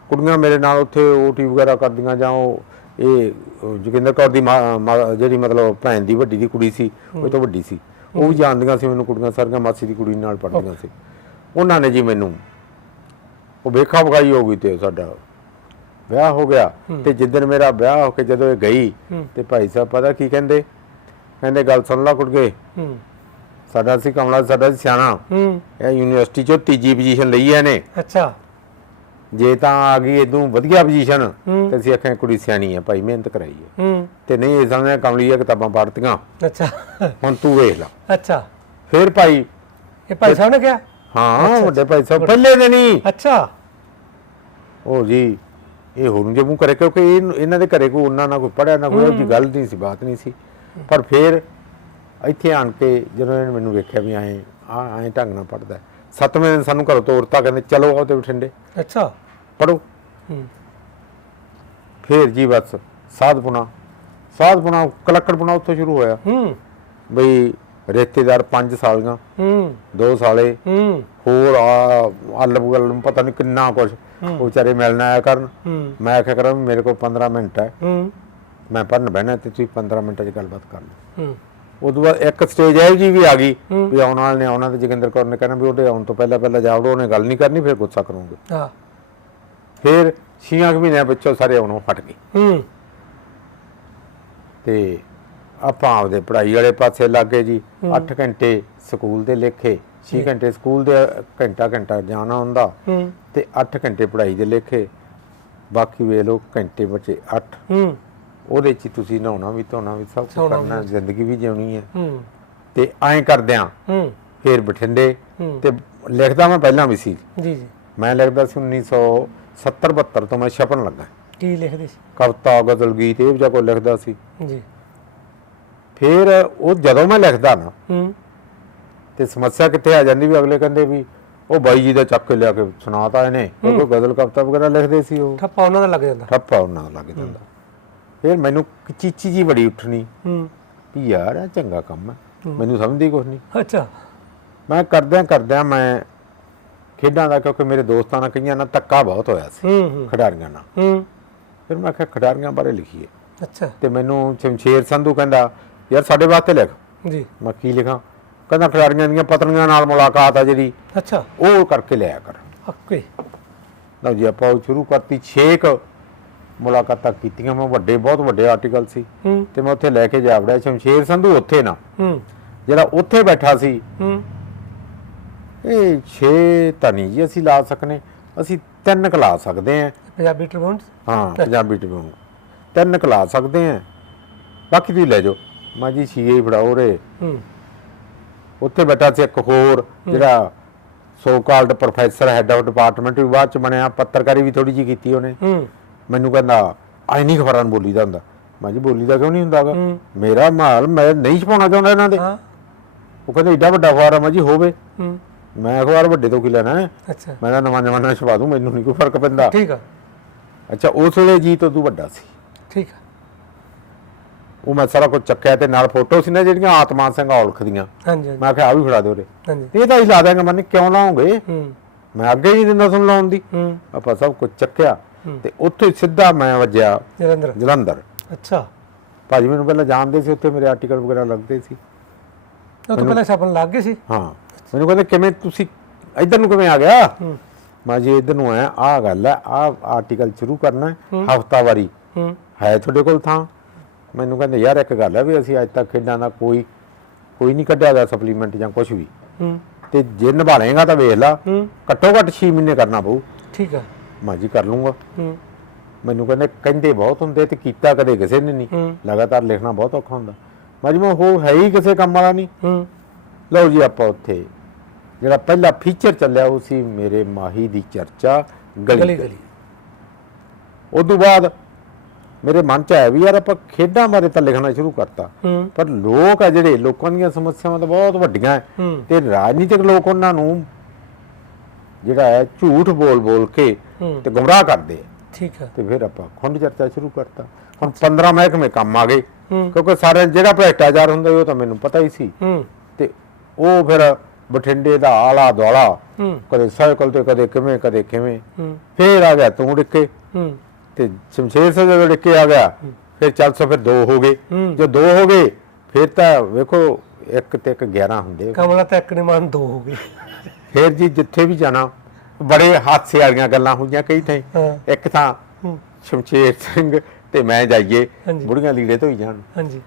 ਕੁੜੀਆਂ ਮੇਰੇ ਨਾਲ ਉੱਥੇ ਓਟੀ ਵਗੈਰਾ ਕਰਦੀਆਂ ਜਾਂ ਉਹ ਇਹ ਜੋਗਿੰਦਰ ਕੌਰ ਦੀ ਜਿਹੜੀ ਮਤਲਬ ਭੈਣ ਦੀ ਵੱਡੀ ਦੀ ਕੁੜੀ ਸੀ ਉਹ ਤੋਂ ਵੱਡੀ ਸੀ। ਉਹ ਵੀ ਜਾਣਦੀਆਂ ਸੀ ਮੈਨੂੰ ਕੁੜੀਆਂ ਸਾਰੀਆਂ ਮਾਸੀ ਦੀ ਕੁੜੀ ਨਾਲ ਪੜ੍ਹਦੀਆਂ ਸੀ। ਉਹਨਾਂ ਨੇ ਜੀ ਮੈਨੂੰ ਉਹ ਵੇਖਾ ਵਗਾਈ ਹੋ ਗਈ ਤੇ ਸਾਡਾ ਵਿਆਹ ਹੋ ਗਿਆ। ਤੇ ਜਿੱਦਣ ਮੇਰਾ ਵਿਆਹ ਹੋ ਕੇ ਜਦੋਂ ਇਹ ਗਈ ਤੇ ਭਾਈ ਸਾਹਿਬ ਪਤਾ ਕੀ ਕਹਿੰਦੇ? ਕਹਿੰਦੇ ਗੱਲ ਸੁਣ ਲਾ ਕੁੜਗੇ ਹੂੰ। ਸਾਡਾ ਸੀ ਕਮਲਾ ਸਾਡਾ ਸਿਆਣਾ। ਇਹ ਯੂਨੀਵਰਸਿਟੀ ਚੋਂ ਤੀਜੀ ਪੋਜੀਸ਼ਨ ਲਈ ਹੈ ਨੇ ਅੱਛਾ। ਜੇ ਤਾਂ ਆ ਗਈ ਇਦੋਂ ਵਧੀਆ ਪੋਜੀਸ਼ਨ। ਤੇ ਅਸੀਂ ਆਖਿਆ ਕੁੜੀ ਸਿਆਣੀ ਹੈ ਭਾਈ ਮਿਹਨਤ ਕਰਾਈ ਹੈ। ਤੇ ਨਹੀਂ ਇਸ ਨੇ ਕਮਲੀ ਹੈ ਕਿਤਾਬਾਂ ਪੜ੍ਹਤੀਆਂ। ਅੱਛਾ। ਹੁਣ ਤੂੰ ਵੇਖ ਲੈ। ਅੱਛਾ। ਫਿਰ ਭਾਈ ਇਹ ਭਾਈ ਸਾਹਿਬ ਨੇ ਕਿਹਾ ਹਾਂ ਵੱਡੇ ਭਾਈ ਸਾਹਿਬ ਪਹਿਲੇ ਦਿਨ ਹੀ ਅੱਛਾ। ਉਹ ਜੀ ਇਹ ਹੁਣ ਜੇ ਮੂੰਹ ਕਰੇ ਕਿਉਂਕਿ ਇਹ- ਇਹਨਾਂ ਦੇ ਘਰੇ ਕੋਈ ਉਹਨਾਂ ਨਾਲ ਕੋਈ ਪੜਿਆ ਨਾ ਕੋਈ ਜੀ ਗੱਲ ਨਹੀਂ ਸੀ ਬਾਤ ਨਹੀਂ ਸੀ। ਪਰ ਫਿਰ ਇੱਥੇ ਆਣ ਕੇ ਜਦੋਂ ਇਹਨੇ ਮੈਨੂੰ ਵੇਖਿਆ ਵੀ ਐਂ ਆ ਐਂ ਢੰਗ ਨਾਲ ਪੜਦਾ ਸੱਤਵੇਂ ਦਿਨ ਸਾਨੂੰ ਘਰੋਂ ਤੋਰਤਾ ਕਹਿੰਦੇ ਚਲੋ ਆਓ ਤੇ ਬਠਿੰਡੇ। ਅੱਛਾ। ਪੜੋ ਹੂੰ। ਫੇਰ ਜੀ ਬਸ ਸਾਧਪੁਣਾ। ਸਾਧਪੁਣਾ ਕਲੱਕੜਪੁਣਾ ਉੱਥੋਂ ਸ਼ੁਰੂ ਹੋਇਆ। ਹੂੰ। ਬਈ ਰਿਸ਼ਤੇਦਾਰ 5 ਸਾਲੀਆਂ ਹੂੰ। 2 ਸਾਲੇ। ਹੂੰ। ਹੋਰ ਆ ਅਲਬ ਗਲਮ ਪਤਾ ਨਹੀਂ ਕਿੰਨਾ ਕੁਛ। ਉਹ ਵਿਚਾਰੇ ਮਿਲਣ ਆਇਆ ਕਰਨ। ਮੈਂ ਆਖਿਆ ਕਰਾਂ ਮੇਰੇ ਕੋਲ 15 ਮਿੰਟ ਹੈ। ਹੂੰ। ਮੈਂ ਪੜਨ ਬਹਿਣਾ ਤੇ ਤੁਸੀਂ 15 ਮਿੰਟਾਂ 'ਚ ਗੱਲਬਾਤ ਕਰ ਲਓ। ਹੂੰ। ਉਦੋਂ ਬਾਅਦ ਇੱਕ ਸਟੇਜ ਇਹ ਜੀ ਵੀ ਆ ਗਈ ਵੀ ਆਉਣ ਵਾਲੇ ਨੇ ਆਉਣਾ ਤੇ ਜੋਗਿੰਦਰ ਕੌਰ ਨੇ ਕਹਿਣਾ ਵੀ ਉਹਦੇ ਆਉਣ ਤੋਂ ਪਹਿਲਾਂ ਪਹਿਲਾਂ ਜਾਵੜੋ ਉਹਨੇ ਗੱਲ ਨਹੀਂ ਕਰਨੀ ਫਿਰ ਗੁੱਸਾ ਕਰੂੰਗੇ। ਹਾਂ। ਫਿਰ ਛੀਆਂ ਕੁ ਮਹੀਨਿਆਂ ਵਿੱਚੋਂ ਸਾਰੇ ਆਉਣੋਂ ਹਟ ਗਏ। ਹੂੰ। ਤੇ ਆਪਾਂ ਆਪਦੇ ਪੜ੍ਹਾਈ ਵਾਲੇ ਪਾਸੇ ਲੱਗੇ ਜੀ 8 ਘੰਟੇ ਸਕੂਲ ਦੇ ਲੇਖੇ 6 ਘੰਟੇ ਸਕੂਲ ਦੇ ਘੰਟਾ ਘੰਟਾ ਜਾਣਾ ਹੁੰਦਾ ਤੇ 8 ਘੰਟੇ ਪੜ੍ਹਾਈ ਦੇ ਲੇਖੇ ਬਾਕੀ ਵੇ ਲੋ ਘੰਟੇ ਬਚੇ 8 ਹੂੰ। ਉਹਦੇ ਚ ਤੁਸੀਂ ਨਹਾਉਣਾ ਵੀ ਧੋਣਾ ਵੀ ਸਭ ਕੁਝ ਕਰਨਾ ਜ਼ਿੰਦਗੀ ਵੀ ਜਿਉਣੀ ਹੈ। ਹੂੰ। ਤੇ ਐਂ ਕਰਦਿਆਂ ਹੂੰ। ਫਿਰ ਬਠਿੰਡੇ। ਤੇ ਲਿਖਦਾ ਮੈਂ ਪਹਿਲਾਂ ਵੀ ਸੀ। ਜੀ ਜੀ। ਮੈਂ ਲਿਖਦਾ ਸੀ 1970 72 ਤੋਂ ਮੈਂ ਛਪਣ ਲੱਗਾ। ਕੀ ਲਿਖਦੇ ਸੀ? ਕਵਿਤਾ ਗਜ਼ਲ ਗੀਤ ਇਹ ਜਿਹਾ ਕੋ ਲਿਖਦਾ ਸੀ। ਜੀ। ਫਿਰ ਉਹ ਜਦੋਂ ਮੈਂ ਲਿਖਦਾ ਨਾ ਹੂੰ। ਤੇ ਸਮੱਸਿਆ ਕਿੱਥੇ ਆ ਜਾਂਦੀ ਵੀ ਅਗਲੇ ਕਹਿੰਦੇ ਵੀ ਉਹ ਬਾਈ ਜੀ ਦਾ ਚੱਕ ਕੇ ਲਿਆ ਕੇ ਸੁਣਾਤਾ ਇਹਨੇ ਕੋਈ ਗਜ਼ਲ ਕਵਿਤਾ ਵਗੈਰਾ ਲਿਖਦੇ ਸੀ ਉਹ? ਠੱਪਾ ਉਹਨਾਂ ਦਾ ਲੱਗ ਜਾਂਦਾ। ਠੱਪਾ ਉਹਨਾਂ ਦਾ ਲੱਗ ਜਾਂਦਾ। ਫਿਰ ਮੈਨੂੰ ਚੀਚੀ ਜੀ ਬੜੀ ਉੱਠਣੀ। ਹੂੰ। ਵੀ ਯਾਰ ਇਹ ਚੰਗਾ ਕੰਮ ਹੈ। ਮੈਨੂੰ ਸਮਝਦੀ ਕੁਛ ਨਹੀਂ। ਅੱਛਾ। ਮੈਂ ਕਰਦਿਆਂ ਕਰਦਿਆਂ ਮੈਂ ਖੇਡਾਂ ਦਾ ਕਿਉਂਕਿ ਮੇਰੇ ਦੋਸਤਾਂ ਨਾਲ ਕਈਆਂ ਨਾਲ ਧੱਕਾ ਬਹੁਤ ਹੋਇਆ ਸੀ। ਖਿਡਾਰੀਆਂ ਨਾਲ। ਹੂੰ। ਫਿਰ ਮੈਂ ਕਿਹਾ ਖਿਡਾਰੀਆਂ ਬਾਰੇ ਲਿਖੀਏ। ਅੱਛਾ। ਤੇ ਮੈਨੂੰ ਸ਼ਮਸ਼ੇਰ ਸੰਧੂ ਕਹਿੰਦਾ ਯਾਰ ਸਾਡੇ ਵਾਸਤੇ ਲਿਖ। ਜੀ। ਮੈਂ ਕੀ ਲਿਖਾਂ? ਕਹਿੰਦਾ ਖਿਡਾਰੀਆਂ ਦੀਆਂ ਪਤਨੀਆਂ ਨਾਲ ਮੁਲਾਕਾਤ ਆ ਜਿਹੜੀ। ਅੱਛਾ। ਉਹ ਕਰਕੇ ਲਿਆ ਕਰ। ਓਕੇ। ਲਓ ਜੀ ਆਪਾਂ ਉਹ ਸ਼ੁਰੂ ਕਰਤੀ। 6 ਮੁਲਾਕਾਤਾਂ ਕੀਤੀਆਂ। ਮੈਂ ਵੱਡੇ ਬਹੁਤ ਵੱਡੇ ਆਰਟੀਕਲ ਸੀ ਤੇ ਮੈਂ ਉੱਥੇ ਲੈ ਕੇ ਜਾ ਵੜਿਆ ਸ਼ਮਸ਼ੇਰ ਸੰਧੂ ਉੱਥੇ ਨਾ। ਜਿਹੜਾ ਉੱਥੇ ਬੈਠਾ ਸੀ। ਇਹ 6 ਤਾਂ ਨਹੀਂ ਜੀ ਅਸੀਂ ਲਾ ਸਕਨੇ। ਅਸੀਂ ਤਿੰਨ ਕਲਾ ਸਕਦੇ ਆਂ ਪੰਜਾਬੀ ਟ੍ਰਿਬਿਊਨ ਹਾਂ ਪੰਜਾਬੀ ਟਿਬਿਊਨ ਤਿੰਨ ਕਲਾ ਸਕਦੇ ਆਂ ਬਾਕੀ ਤੁਸੀਂ ਲੈ ਜਾਓ। ਮੈਂ ਜੀ ਹੀ ਫੜਾਓ ਰੇ ਉੱਥੇ ਬੈਠਾ ਸੀ ਇੱਕ ਹੋਰ ਜਿਹੜਾ so called professor head of department ਵੀ ਬਾਅਦ ਚ ਬਣਿਆ। ਪੱਤਰਕਾਰੀ ਵੀ ਥੋੜੀ ਜੀ ਕੀਤੀ ਉਹਨੇ। ਮੈਨੂੰ ਕਹਿੰਦਾ ਆਈ ਨਹੀਂ ਖਬਰਾਂ ਨੂੰ ਬੋਲੀਦਾ ਹੁੰਦਾ। ਮੈਂ ਜੀ ਬੋਲੀਦਾ ਕਿਉਂ ਨਹੀਂ ਹੁੰਦਾਗਾ। ਮੇਰਾ ਮਾਲ ਮੈਂ ਨਹੀਂ ਛਪਾਉਣਾ ਚਾਹੁੰਦਾ ਇਹਨਾਂ ਦੇ। ਉਹ ਕਹਿੰਦੇ ਏਡਾ ਵੱਡਾ ਅਖਬਾਰ ਆ ਜੀ ਹੋਵੇ। ਮੈਂ ਅਖਬਾਰ ਵੱਡੇ ਤੋਂ ਕੀ ਲੈਣਾ ਹੈ? ਅੱਛਾ। ਮੈਂ ਤਾਂ ਨਵਾਂ ਨਵਾਂ ਛਪਾ ਦੂੰ ਮੈਨੂੰ ਨਹੀਂ ਕੋਈ ਫ਼ਰਕ ਪੈਂਦਾ। ਠੀਕ ਆ। ਅੱਛਾ ਉਸ ਵੇਲੇ ਜੀ ਤੋਂ ਤੂੰ ਵੱਡਾ ਸੀ। ਠੀਕ ਆ। ਉਹ ਮੈਂ ਸਾਰਾ ਕੁਝ ਚੱਕਿਆ ਤੇ ਨਾਲ ਫੋਟੋ ਸੀ ਨਾ ਜਿਹੜੀਆਂ ਆਤਮਾ ਸਿੰਘ ਔਲਖ ਦੀਆਂ ਹਾਂਜੀ ਮੈਂ ਕਿਹਾ ਆ ਵੀ ਫੜਾ ਦਿਓ ਰੇ ਇਹ ਤਾਂ ਹੀ ਲਾ ਦਿਆਂਗੇ ਮੈਂ ਕਿਉਂ ਲਾਉਂਗੇ ਮੈਂ ਅੱਗੇ ਹੀ ਨਹੀਂ ਦਿੰਦਾ ਤੁਹਾਨੂੰ ਲਾਉਣ ਦੀ। ਆਪਾਂ ਸਭ ਕੁਝ ਚੱਕਿਆ। ਤੇ ਉੱਥੇ ਸਿੱਧਾ ਮੈਂ ਵੱਜਿਆ ਜਲੰਧਰ। ਜਲੰਧਰ। ਅੱਛਾ। ਭਾਜੀ ਮੈਨੂੰ ਪਹਿਲਾਂ ਜਾਣਦੇ ਸੀ ਉੱਥੇ ਮੇਰੇ ਆਰਟੀਕਲ ਵਗੈਰਾ ਲੱਗਦੇ ਸੀ। ਉਹ ਤੋਂ ਪਹਿਲਾਂ ਛਾਪਣ ਲੱਗ ਗਏ ਸੀ? ਹਾਂ। ਮੈਨੂੰ ਕਹਿੰਦੇ ਕਿਵੇਂ ਤੁਸੀਂ ਇੱਧਰ ਨੂੰ ਕਿਵੇਂ ਆ ਗਿਆ? ਹੂੰ। ਮੈਂ ਜੀ ਇੱਧਰ ਨੂੰ ਆਇਆ ਆਹ ਗੱਲ ਹੈ ਆਹ ਆਰਟੀਕਲ ਸ਼ੁਰੂ ਕਰਨਾ ਹੈ ਹਫਤਾਵਾਰੀ ਹੂੰ। ਹੈ ਤੁਹਾਡੇ ਕੋਲ ਥਾਂ? ਮੈਨੂੰ ਕਹਿੰਦੇ ਯਾਰ ਇੱਕ ਗੱਲ ਹੈ ਵੀ ਅਸੀਂ ਅੱਜ ਤੱਕ ਖੇਡਾਂ ਦਾ ਕੋਈ ਕੋਈ ਨਹੀਂ ਕੱਢਿਆ ਦਾ ਸਪਲੀਮੈਂਟ ਜਾਂ ਕੁਝ ਵੀ। ਹੂੰ। ਤੇ ਜੇ ਨਿਭਾਲੇਗਾ ਤਾਂ ਵੇਖ ਲਾ ਹੂੰ। ਘੱਟੋ ਘੱਟ 6 ਮਹੀਨੇ ਕਰਨਾ ਪਊ। ਠੀਕ ਆ ਮੈਂ ਜੀ ਕਰ ਲੂੰਗਾ। ਹੂੰ। ਮੈਨੂੰ ਕਹਿੰਦੇ ਕਹਿੰਦੇ ਬਹੁਤ ਹੁੰਦੇ ਤੇ ਕੀਤਾ ਕਦੇ ਕਿਸੇ ਨੇ ਨਹੀਂ। ਲਗਾਤਾਰ ਲਿਖਣਾ ਬਹੁਤ ਔਖਾ ਹੁੰਦਾ। ਮੈਂ ਜੀ ਮੈਂ ਉਹ ਹੈ ਹੀ ਕਿਸੇ ਕੰਮ ਵਾਲਾ ਨਹੀਂ। ਹੂੰ। ਲਓ ਜੀ ਆਪਾਂ ਉੱਥੇ ਜਿਹੜਾ ਪਹਿਲਾ ਫੀਚਰ ਚੱਲਿਆ ਉਹ ਸੀ ਮੇਰੇ ਮਾਹੀ ਦੀ ਚਰਚਾ ਗਲੀ ਗਲੀ ਗਲੀ। ਉਦੋਂ ਬਾਅਦ ਮੇਰੇ ਮਨ ਚ ਆਇਆ ਵੀ ਯਾਰ ਆਪਾਂ ਖੇਡਾਂ ਬਾਰੇ ਤਾਂ ਲਿਖਣਾ ਸ਼ੁਰੂ ਕਰਤਾ। ਪਰ ਲੋਕ ਆ ਜਿਹੜੇ ਲੋਕਾਂ ਦੀਆਂ ਸਮੱਸਿਆਵਾਂ ਤਾਂ ਬਹੁਤ ਵੱਡੀਆਂ ਤੇ ਰਾਜਨੀਤਿਕ ਲੋਕ ਉਹਨਾਂ ਨੂੰ ਜਿਹੜਾ ਹੈ ਝੂਠ ਬੋਲ ਬੋਲ ਕੇ ਤੇ ਗੁੰਮਰਾਹ ਕਰਦੇ ਆ। ਠੀਕ ਆ। ਤੇ ਫਿਰ ਆਪਾਂ ਖੁੰਡ ਚਰਚਾ ਸ਼ੁਰੂ ਕਰਤਾ। ਹੁਣ 15 ਮਹਿਕਮੇ ਕੰਮ ਆ ਗਏ। ਹੂੰ। ਕਿਉਂਕਿ ਸਾਰੇ ਜਿਹੜਾ ਭ੍ਰਿਸ਼ਟਾਚਾਰ ਹੁੰਦਾ ਉਹ ਤਾਂ ਮੈਨੂੰ ਪਤਾ ਹੀ ਸੀ। ਹੂੰ। ਤੇ ਉਹ ਫਿਰ ਬਠਿੰਡੇ ਦਾ ਆਲਾ ਦੁਆਲਾ ਹੂੰ। ਕਦੇ ਸਾਈਕਲ ਤੇ ਕਦੇ ਕਿਵੇਂ ਕਦੇ ਕਿਵੇਂ। ਹੂੰ। ਫੇਰ ਆ ਗਿਆ ਤੂੰ ਡਿੱਕੇ। ਹੂੰ। ਤੇ ਸ਼ਮਸ਼ੇਰ ਸਿੰਘ ਜਦੋਂ ਡਿੱਕੇ ਆ ਗਿਆ ਫਿਰ 400 ਫਿਰ ਦੋ ਹੋ ਗਏ। ਹੂੰ। ਜੋ ਦੋ ਹੋ ਗਏ ਫਿਰ ਤਾਂ ਵੇਖੋ ਇੱਕ ਤੇ ਇੱਕ 11 ਹੁੰਦੇ ਕਮਲਾ ਤੇ ਇੱਕ ਨੇ ਮਨ ਦੋ ਹੋ ਗਏ। ਫਿਰ ਜੀ ਜਿੱਥੇ ਵੀ ਜਾਣਾ ਬੜੇ ਹਾਸੇ ਵਾਲੀਆਂ ਗੱਲਾਂ ਹੋਈਆਂ ਕਈ ਥਾਂ ਹਾਂ। ਇੱਕ ਤਾਂ ਹੂੰ। ਸ਼ਮਸ਼ੇਰ ਸਿੰਘ ਤੇ ਮੈਂ ਜਾਈਏ ਹਾਂਜੀ। ਬੁੜੀਆਂ ਲੀੜੇ ਧੋਈ ਜਾਣ। ਹਾਂਜੀ।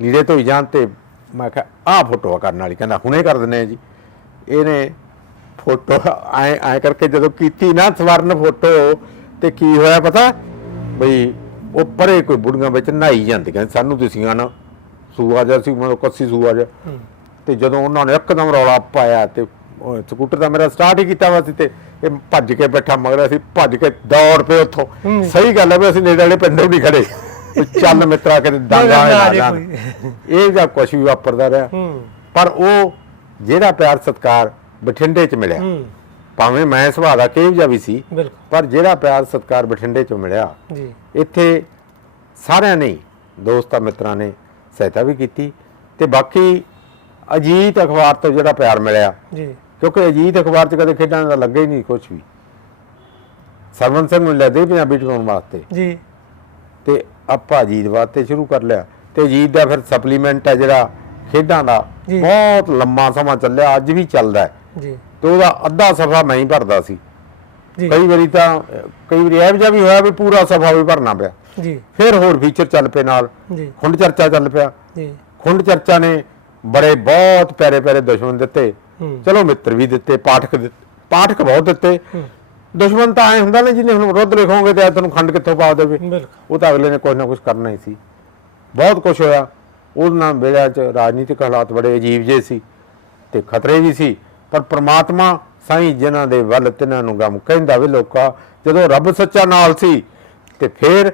ਲੀੜੇ ਧੋਈ ਜਾਣ ਤੇ ਮੈਂ ਕਿਹਾ ਆਹ ਫੋਟੋ ਕਰਨ ਵਾਲੀ ਕਹਿੰਦਾ ਹੁਣੇ ਕਰ ਦਿੰਨੇ ਆ ਜੀ। ਇਹਨੇ ਫੋਟੋ ਐ ਐ ਕਰਕੇ ਜਦੋਂ ਕੀਤੀ ਨਾ ਸਵਰਨ ਫੋਟੋ ਤੇ ਕੀ ਹੋਇਆ ਪਤਾ? ਬਈ ਉਹ ਪਰੇ ਕੋਈ ਬੁੜੀਆਂ ਵਿੱਚ ਨਹਾਈ ਜਾਂਦੀਆਂ ਸਾਨੂੰ ਦਿਸੀਆਂ ਨਾ। ਸੂਆ ਜਿਹਾ ਸੀ ਮਤਲਬ ਕੱਸੀ ਸੂਆ ਜਿਹਾ। ਤੇ ਜਦੋਂ ਉਹਨਾਂ ਨੇ ਇੱਕਦਮ ਰੌਲਾ ਪਾਇਆ ਤੇ ਉਹ ਸਕੂਟਰ ਦਾ ਮੇਰਾ ਸਟਾਰਟ ਹੀ ਕੀਤਾ ਵਾ ਸੀ ਤੇ ਇਹ ਭੱਜ ਕੇ ਬੈਠਾ ਮਗਰ ਅਸੀਂ ਭੱਜ ਕੇ ਦੌੜ ਪਏ ਉੱਥੋਂ। ਸਹੀ ਗੱਲ ਹੈ ਵੀ ਅਸੀਂ ਨੇੜੇ ਵਾਲੇ ਪਿੰਡੋਂ ਨਹੀਂ ਖੜੇ ਚੱਲ ਮਿੱਤਰਾ ਕਿਤੇ ਡਾਂਗਾ ਜੇ। ਇਹ ਜਾਂ ਕੁਝ ਵੀ ਵਾਪਰਦਾ ਰਿਹਾ। ਪਰ ਉਹ ਜਿਹੜਾ ਪਿਆਰ ਸਤਕਾਰ ਬਠਿੰਡੇ 'ਚ ਮਿਲਿਆ। ਭਾਵੇਂ ਮੈਂ ਸੁਭਾਅ ਦਾ ਕਿਹੋ ਜਿਹਾ ਵੀ ਸੀ ਪਰ ਜਿਹੜਾ ਪਿਆਰ ਸਤਕਾਰ ਬਠਿੰਡੇ 'ਚੋਂ ਮਿਲਿਆ ਜੀ। ਇੱਥੇ ਸਾਰਿਆਂ ਨੇ ਦੋਸਤਾਂ ਮਿੱਤਰਾਂ ਨੇ ਸਹਾਇਤਾ ਵੀ ਕੀਤੀ। ਤੇ ਬਾਕੀ ਅਜੀਤ ਅਖਬਾਰ ਤੋਂ ਜਿਹੜਾ ਪਿਆਰ ਮਿਲਿਆ ਜੀ। ਕਿਉਂਕਿ ਅਜੀਤ ਅਖਬਾਰ 'ਚ ਕਦੇ ਖੇਡਾਂ ਦਾ ਲੱਗਾ ਹੀ ਨਹੀਂ ਕੁਝ ਵੀ। ਸਰਵਨ ਸਿੰਘ ਨੂੰ ਲੈ ਦੇ ਪੰਜਾਬੀ ਟਿਕਾਉਣ ਵਾਸਤੇ। ਜੀ। ਤੇ ਆਪਾਂ ਅਜੀਤ ਵਾਸਤੇ ਸ਼ੁਰੂ ਕਰ ਲਿਆ। ਤੇ ਅਜੀਤ ਦਾ ਫਿਰ ਸਪਲੀਮੈਂਟ ਹੈ ਜਿਹੜਾ ਖੇਡਾਂ ਦਾ। ਬਹੁਤ ਲੰਮਾ ਸਮਾਂ ਚੱਲਿਆ ਅੱਜ ਵੀ ਚੱਲਦਾ ਹੈ। ਜੀ। ਤੇ ਉਹਦਾ ਅੱਧਾ ਸਫਾ ਮੈਂ ਹੀ ਭਰਦਾ ਸੀ। ਜੀ। ਕਈ ਵਾਰੀ ਤਾਂ ਕਈ ਵਾਰੀ ਇਹ ਜਿਹਾ ਵੀ ਹੋਇਆ ਵੀ ਪੂਰਾ ਸਫਾ ਵੀ ਭਰਨਾ ਪਿਆ। ਜੀ। ਫਿਰ ਹੋਰ ਫੀਚਰ ਚੱਲ ਪਏ ਨਾਲ। ਜੀ। ਖੁੰਡ ਚਰਚਾ ਚੱਲ ਪਿਆ। ਜੀ। ਖੁੰਡ ਚਰਚਾ ਨੇ ਬੜੇ ਬਹੁਤ ਪਿਆਰੇ ਪਿਆਰੇ ਦੁਸ਼ਮਣ ਦਿੱਤੇ। ਚਲੋ ਮਿੱਤਰ ਵੀ ਦਿੱਤੇ ਪਾਠਕ ਦਿੱਤੇ ਪਾਠਕ ਬਹੁਤ ਦਿੱਤੇ। ਦੁਸ਼ਮਣ ਤਾਂ ਐ ਹੁੰਦਾ ਨਾ ਜਿਹਨੇ ਹੁਣ ਵਿਰੁੱਧ ਲਿਖੋਗੇ ਤੇ ਤੁਹਾਨੂੰ ਖੰਡ ਕਿੱਥੋਂ ਪਾ ਦੇਵੇ? ਉਹ ਤਾਂ ਅਗਲੇ ਨੇ ਕੁਝ ਨਾ ਕੁਝ ਕਰਨਾ ਹੀ ਸੀ। ਬਹੁਤ ਕੁਝ ਹੋਇਆ। ਉਹਦੇ ਨਾਲ ਵੇਲੇ ਚ ਰਾਜਨੀਤਿਕ ਹਾਲਾਤ ਬੜੇ ਅਜੀਬ ਜੇ ਸੀ ਤੇ ਖਤਰੇ ਵੀ ਸੀ। ਪਰ ਪ੍ਰਮਾਤਮਾ ਸਾਈਂ ਜਿਨ੍ਹਾਂ ਦੇ ਵੱਲ ਤਿਨਾਂ ਨੂੰ ਗਮ ਕਹਿੰਦਾ ਵੀ ਲੋਕਾ ਜਦੋਂ ਰੱਬ ਸੱਚਾ ਨਾਲ ਸੀ ਤੇ ਫਿਰ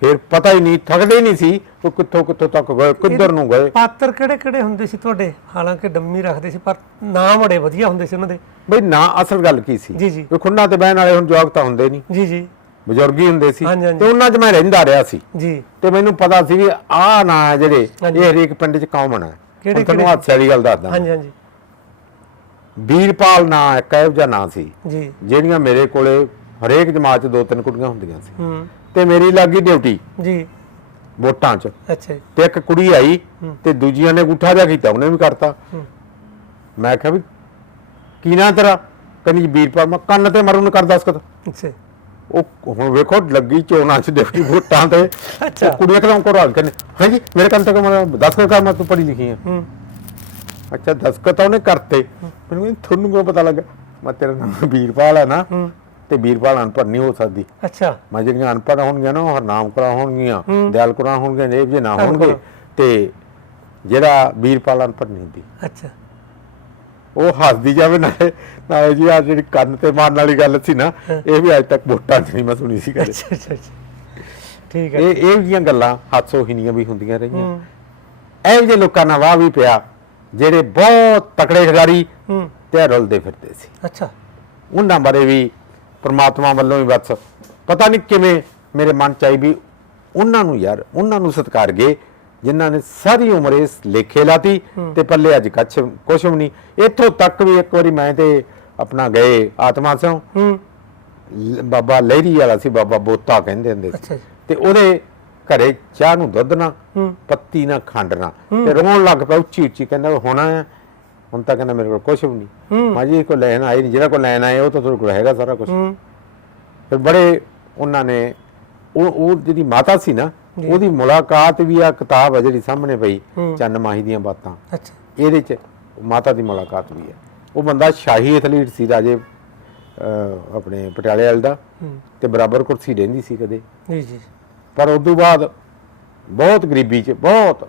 ਫਿਰ ਪਤਾ ਹੀ ਨਹੀਂ ਥਕਦੇ ਹੀ ਨਹੀਂ ਸੀ ਉਹ ਕਿੱਥੋਂ ਕਿੱਥੋਂ ਤੱਕ ਗਏ ਕਿੱਧਰ ਨੂੰ ਗਏ? ਪਾਤਰ ਕਿਹੜੇ ਕਿਹੜੇ ਹੁੰਦੇ ਸੀ ਤੁਹਾਡੇ? ਹਾਲਾਂਕਿ ਡੰਮੀ ਰੱਖਦੇ ਸੀ ਪਰ ਨਾਮ ਬੜੇ ਵਧੀਆ ਹੁੰਦੇ ਸੀ ਉਹਨਾਂ ਦੇ। ਬਈ ਨਾ ਅਸਲ ਗੱਲ ਕੀ ਸੀ? ਜੀ, ਜੀ। ਵੀ ਖੁੰਡਾ ਤੇ ਬਹਿਣ ਵਾਲੇ ਹੁਣ ਜਵਾਕ ਤਾਂ ਹੁੰਦੇ ਨਹੀਂ। ਜੀ ਜੀ। ਬਜ਼ੁਰਗ ਹੀ ਹੁੰਦੇ ਸੀ। ਹਾਂਜੀ, ਹਾਂਜੀ। ਤੇ ਉਹਨਾਂ 'ਚ ਮੈਂ ਰਹਿੰਦਾ ਰਿਹਾ ਸੀ। ਜੀ। ਤੇ ਮੈਨੂੰ ਪਤਾ ਸੀ ਵੀ ਆਹ ਨਾਂ ਹੈ ਜਿਹੜੇ ਹਾਂਜੀ। ਇਹ ਹਰੇਕ ਪਿੰਡ 'ਚ ਕਾਮਨ ਹੈ। ਕਿਹੜੇ- ਹੁਣ ਤੁਹਾਨੂੰ ਕਿਹੜੇ? ਵਾਲੀ ਗੱਲ ਦੱਸਦਾ। ਹਾਂਜੀ ਹਾਂਜੀ। ਵੀਰਪਾਲ ਨਾਂ ਇੱਕ ਇਹੋ ਜਿਹਾ ਨਾਂ ਸੀ। ਜੀ। ਜਿਹੜੀਆਂ ਮੇਰੇ ਕੋਲੇ ਹਰੇਕ ਜਮਾਤ 'ਚ ਦੋ ਤਿੰਨ ਕੁੜੀਆਂ ਹੁੰਦੀਆਂ ਸੀ। ਹੂੰ। ਤੇ ਮੇਰੀ ਲੱਗੀ ਡਿਊਟੀ ਜੀ। ਵੋਟਾਂ 'ਚ। ਅੱਛਾ ਜੀ। ਤੇ ਇੱਕ ਕੁੜੀ ਆਈ ਤੇ ਦੂਜੀਆਂ ਨੇ ਗੁੱਠਾ ਜਿਹਾ ਕੀਤਾ ਉਹਨੇ ਵੀ ਕਰਤਾ। ਮੈਂ ਕਿਹਾ ਵੀ ਕੀ ਨਾਂ ਤੇਰਾ? ਕਹਿੰਦੀ ਵੀਰਪਾਲ। ਮੈਂ ਕੰਨ ਤੇ ਮਰੂ ਨੂੰ ਕਰ ਦਸਕਤ ਅੱਛਾ। ਉਹ ਹੁਣ ਵੇਖੋ ਲੱਗੀ ਚੋਣਾਂ 'ਚ ਡਿਊਟੀ ਵੋਟਾਂ ਤੇ। ਅੱਛਾ। ਕੁੜੀਆਂ ਕਰਵਾ ਕੇ ਹਾਂਜੀ ਮੇਰੇ ਕੰਨ ਤੇ ਕਮਰਾ ਦਸਕਤ ਕਰ ਮੈਂ ਤੂੰ ਪੜੀ ਲਿਖੀ ਆ? ਹੂੰ। ਅੱਛਾ ਦਸਕਤ ਉਹਨੇ ਕਰਤੇ। ਮੈਨੂੰ ਤੁਹਾਨੂੰ ਕਿਉਂ ਪਤਾ ਲੱਗਾ ਮੈਂ ਤੇਰਾ ਨਾਮ ਵੀਰਪਾਲ ਹੈ ਨਾ। ਤੇ ਵੀਰਪਾਲ ਅਨਪੜ੍ਹ ਨਹੀਂ ਹੋ ਸਕਦੀ। ਅੱਛਾ। ਮੈਂ ਜਿਹੜੀਆਂ ਅਨਪੜ੍ਹ ਹੋਣਗੀਆਂ ਨਾ ਉਹ ਹਰਨਾਮ ਕਰਾ ਹੋਣਗੀਆਂ। ਦਿਆਲ ਕਰਾ ਹੋਣਗੀਆਂ ਜੇਬ ਜੇ ਨਾ ਹੋਣਗੇ। ਤੇ ਜਿਹੜਾ ਵੀਰਪਾਲ ਅਨਪੜ੍ਹ ਨਹੀਂ ਹੁੰਦੀ। ਅੱਛਾ। ਉਹ ਹੱਸਦੀ ਜਾਵੇ ਨਾ ਨਾ ਜੀ ਆ ਜਿਹੜੀ ਕੰਨ ਤੇ ਮਾਰਨ ਵਾਲੀ ਗੱਲ ਸੀ ਨਾ ਇਹ ਵੀ ਅੱਜ ਤੱਕ ਵੋਟਾਂ 'ਚ ਨਹੀਂ ਮੈਂ ਸੁਣੀ ਸੀ ਕਦੇ। ਅੱਛਾ ਅੱਛਾ। ਠੀਕ ਹੈ। ਇਹ ਇਹ ਜੀਆਂ ਗੱਲਾਂ ਹਾਸੋਹੀਣੀਆਂ ਵੀ ਹੁੰਦੀਆਂ ਰਹੀਆਂ। ਇਹੋ ਜਿਹੇ ਲੋਕਾਂ ਨਾਲ ਵਾਹ ਵੀ ਪਿਆ ਜਿਹੜੇ ਬਹੁਤ ਤਕੜੇ ਖਿਡਾਰੀ ਤੇ ਰੁਲਦੇ ਫਿਰਦੇ ਸੀ। ਅੱਛਾ। ਉਹਨਾਂ ਬਾਰੇ ਵੀ ਪ੍ਰਮਾਤਮਾ ਵੱਲੋਂ ਹੀ ਬਸ। ਪਤਾ ਨਹੀਂ ਕਿਵੇਂ ਮੇਰੇ ਮਨ ਚ ਆਈ ਵੀ ਉਹਨਾਂ ਨੂੰ ਯਾਰ ਉਹਨਾਂ ਨੂੰ ਸਤਿਕਾਰ ਗਏ ਜਿਨ੍ਹਾਂ ਨੇ ਸਾਰੀ ਉਮਰ ਇਸ ਲੇਖੇ ਲਾਤੀ ਤੇ ਪੱਲੇ ਅੱਜ ਕੱਛ ਕੁਛ ਵੀ ਨਹੀਂ। ਇੱਥੋਂ ਤੱਕ ਵੀ ਇੱਕ ਵਾਰੀ ਮੈਂ ਤੇ ਆਪਣਾ ਗਏ ਆਤਮਾ ਲ- ਬਾਬਾ ਲਹਿਰੀ ਵਾਲਾ ਸੀ ਬਾਬਾ ਬੋਤਾ ਕਹਿੰਦੇ ਹੁੰਦੇ ਸੀ। ਤੇ ਉਹਦੇ ਘਰੇ ਚਾਹ ਨੂੰ ਦੁੱਧ ਨਾ ਪੱਤੀ ਨਾ ਖੰਡ ਨਾ ਤੇ ਰੋਣ ਲੱਗ ਪਿਆ ਉੱਚੀ ਉੱਚੀ ਕਹਿੰਦਾ ਹੋਣਾ ਹੁਣ ਤਾਂ ਕਹਿੰਦਾ ਮੇਰੇ ਕੋਲ ਕੁਛ ਵੀ ਨਹੀਂ ਹੂੰ ਮਾਂ ਜੀ ਕੋ ਲੈਣ ਆਈ ਨਹੀਂ ਜਿਹੜਾ ਕੋ ਲੈਣ ਆਏ ਉਹ ਤਾਂ ਤੁਹਾਡੇ ਕੋਲ ਹੈਗਾ ਸਾਰਾ ਕੁਝ ਫਿਰ ਬੜੇ ਉਹਨਾਂ ਨੇ ਉਹ ਉਹ ਜਿਹੜੀ ਮਾਤਾ ਸੀ ਨਾ ਉਹਦੀ ਮੁਲਾਕਾਤ ਵੀ ਆ ਕਿਤਾਬ ਹੈ ਜਿਹੜੀ ਸਾਹਮਣੇ ਪਈ। ਚੰਨ ਮਾਹੀ ਦੀਆਂ ਬਾਤਾਂ ਅੱਛਾ ਇਹਦੇ ਚ ਮਾਤਾ ਦੀ ਮੁਲਾਕਾਤ ਵੀ ਹੈ ਉਹ ਬੰਦਾ ਸ਼ਾਹੀ ਐਥਲੀਟ ਸੀ ਰਾਜੇ ਆਪਣੇ ਪਟਿਆਲੇ ਵਾਲੇ ਦਾ ਤੇ ਬਰਾਬਰ ਕੁਰਸੀ ਰਹਿੰਦੀ ਸੀ ਕਦੇ ਜੀ ਜੀ ਪਰ ਉਸ ਤੋਂ ਬਾਅਦ ਬਹੁਤ ਗਰੀਬੀ ਚ ਬਹੁਤ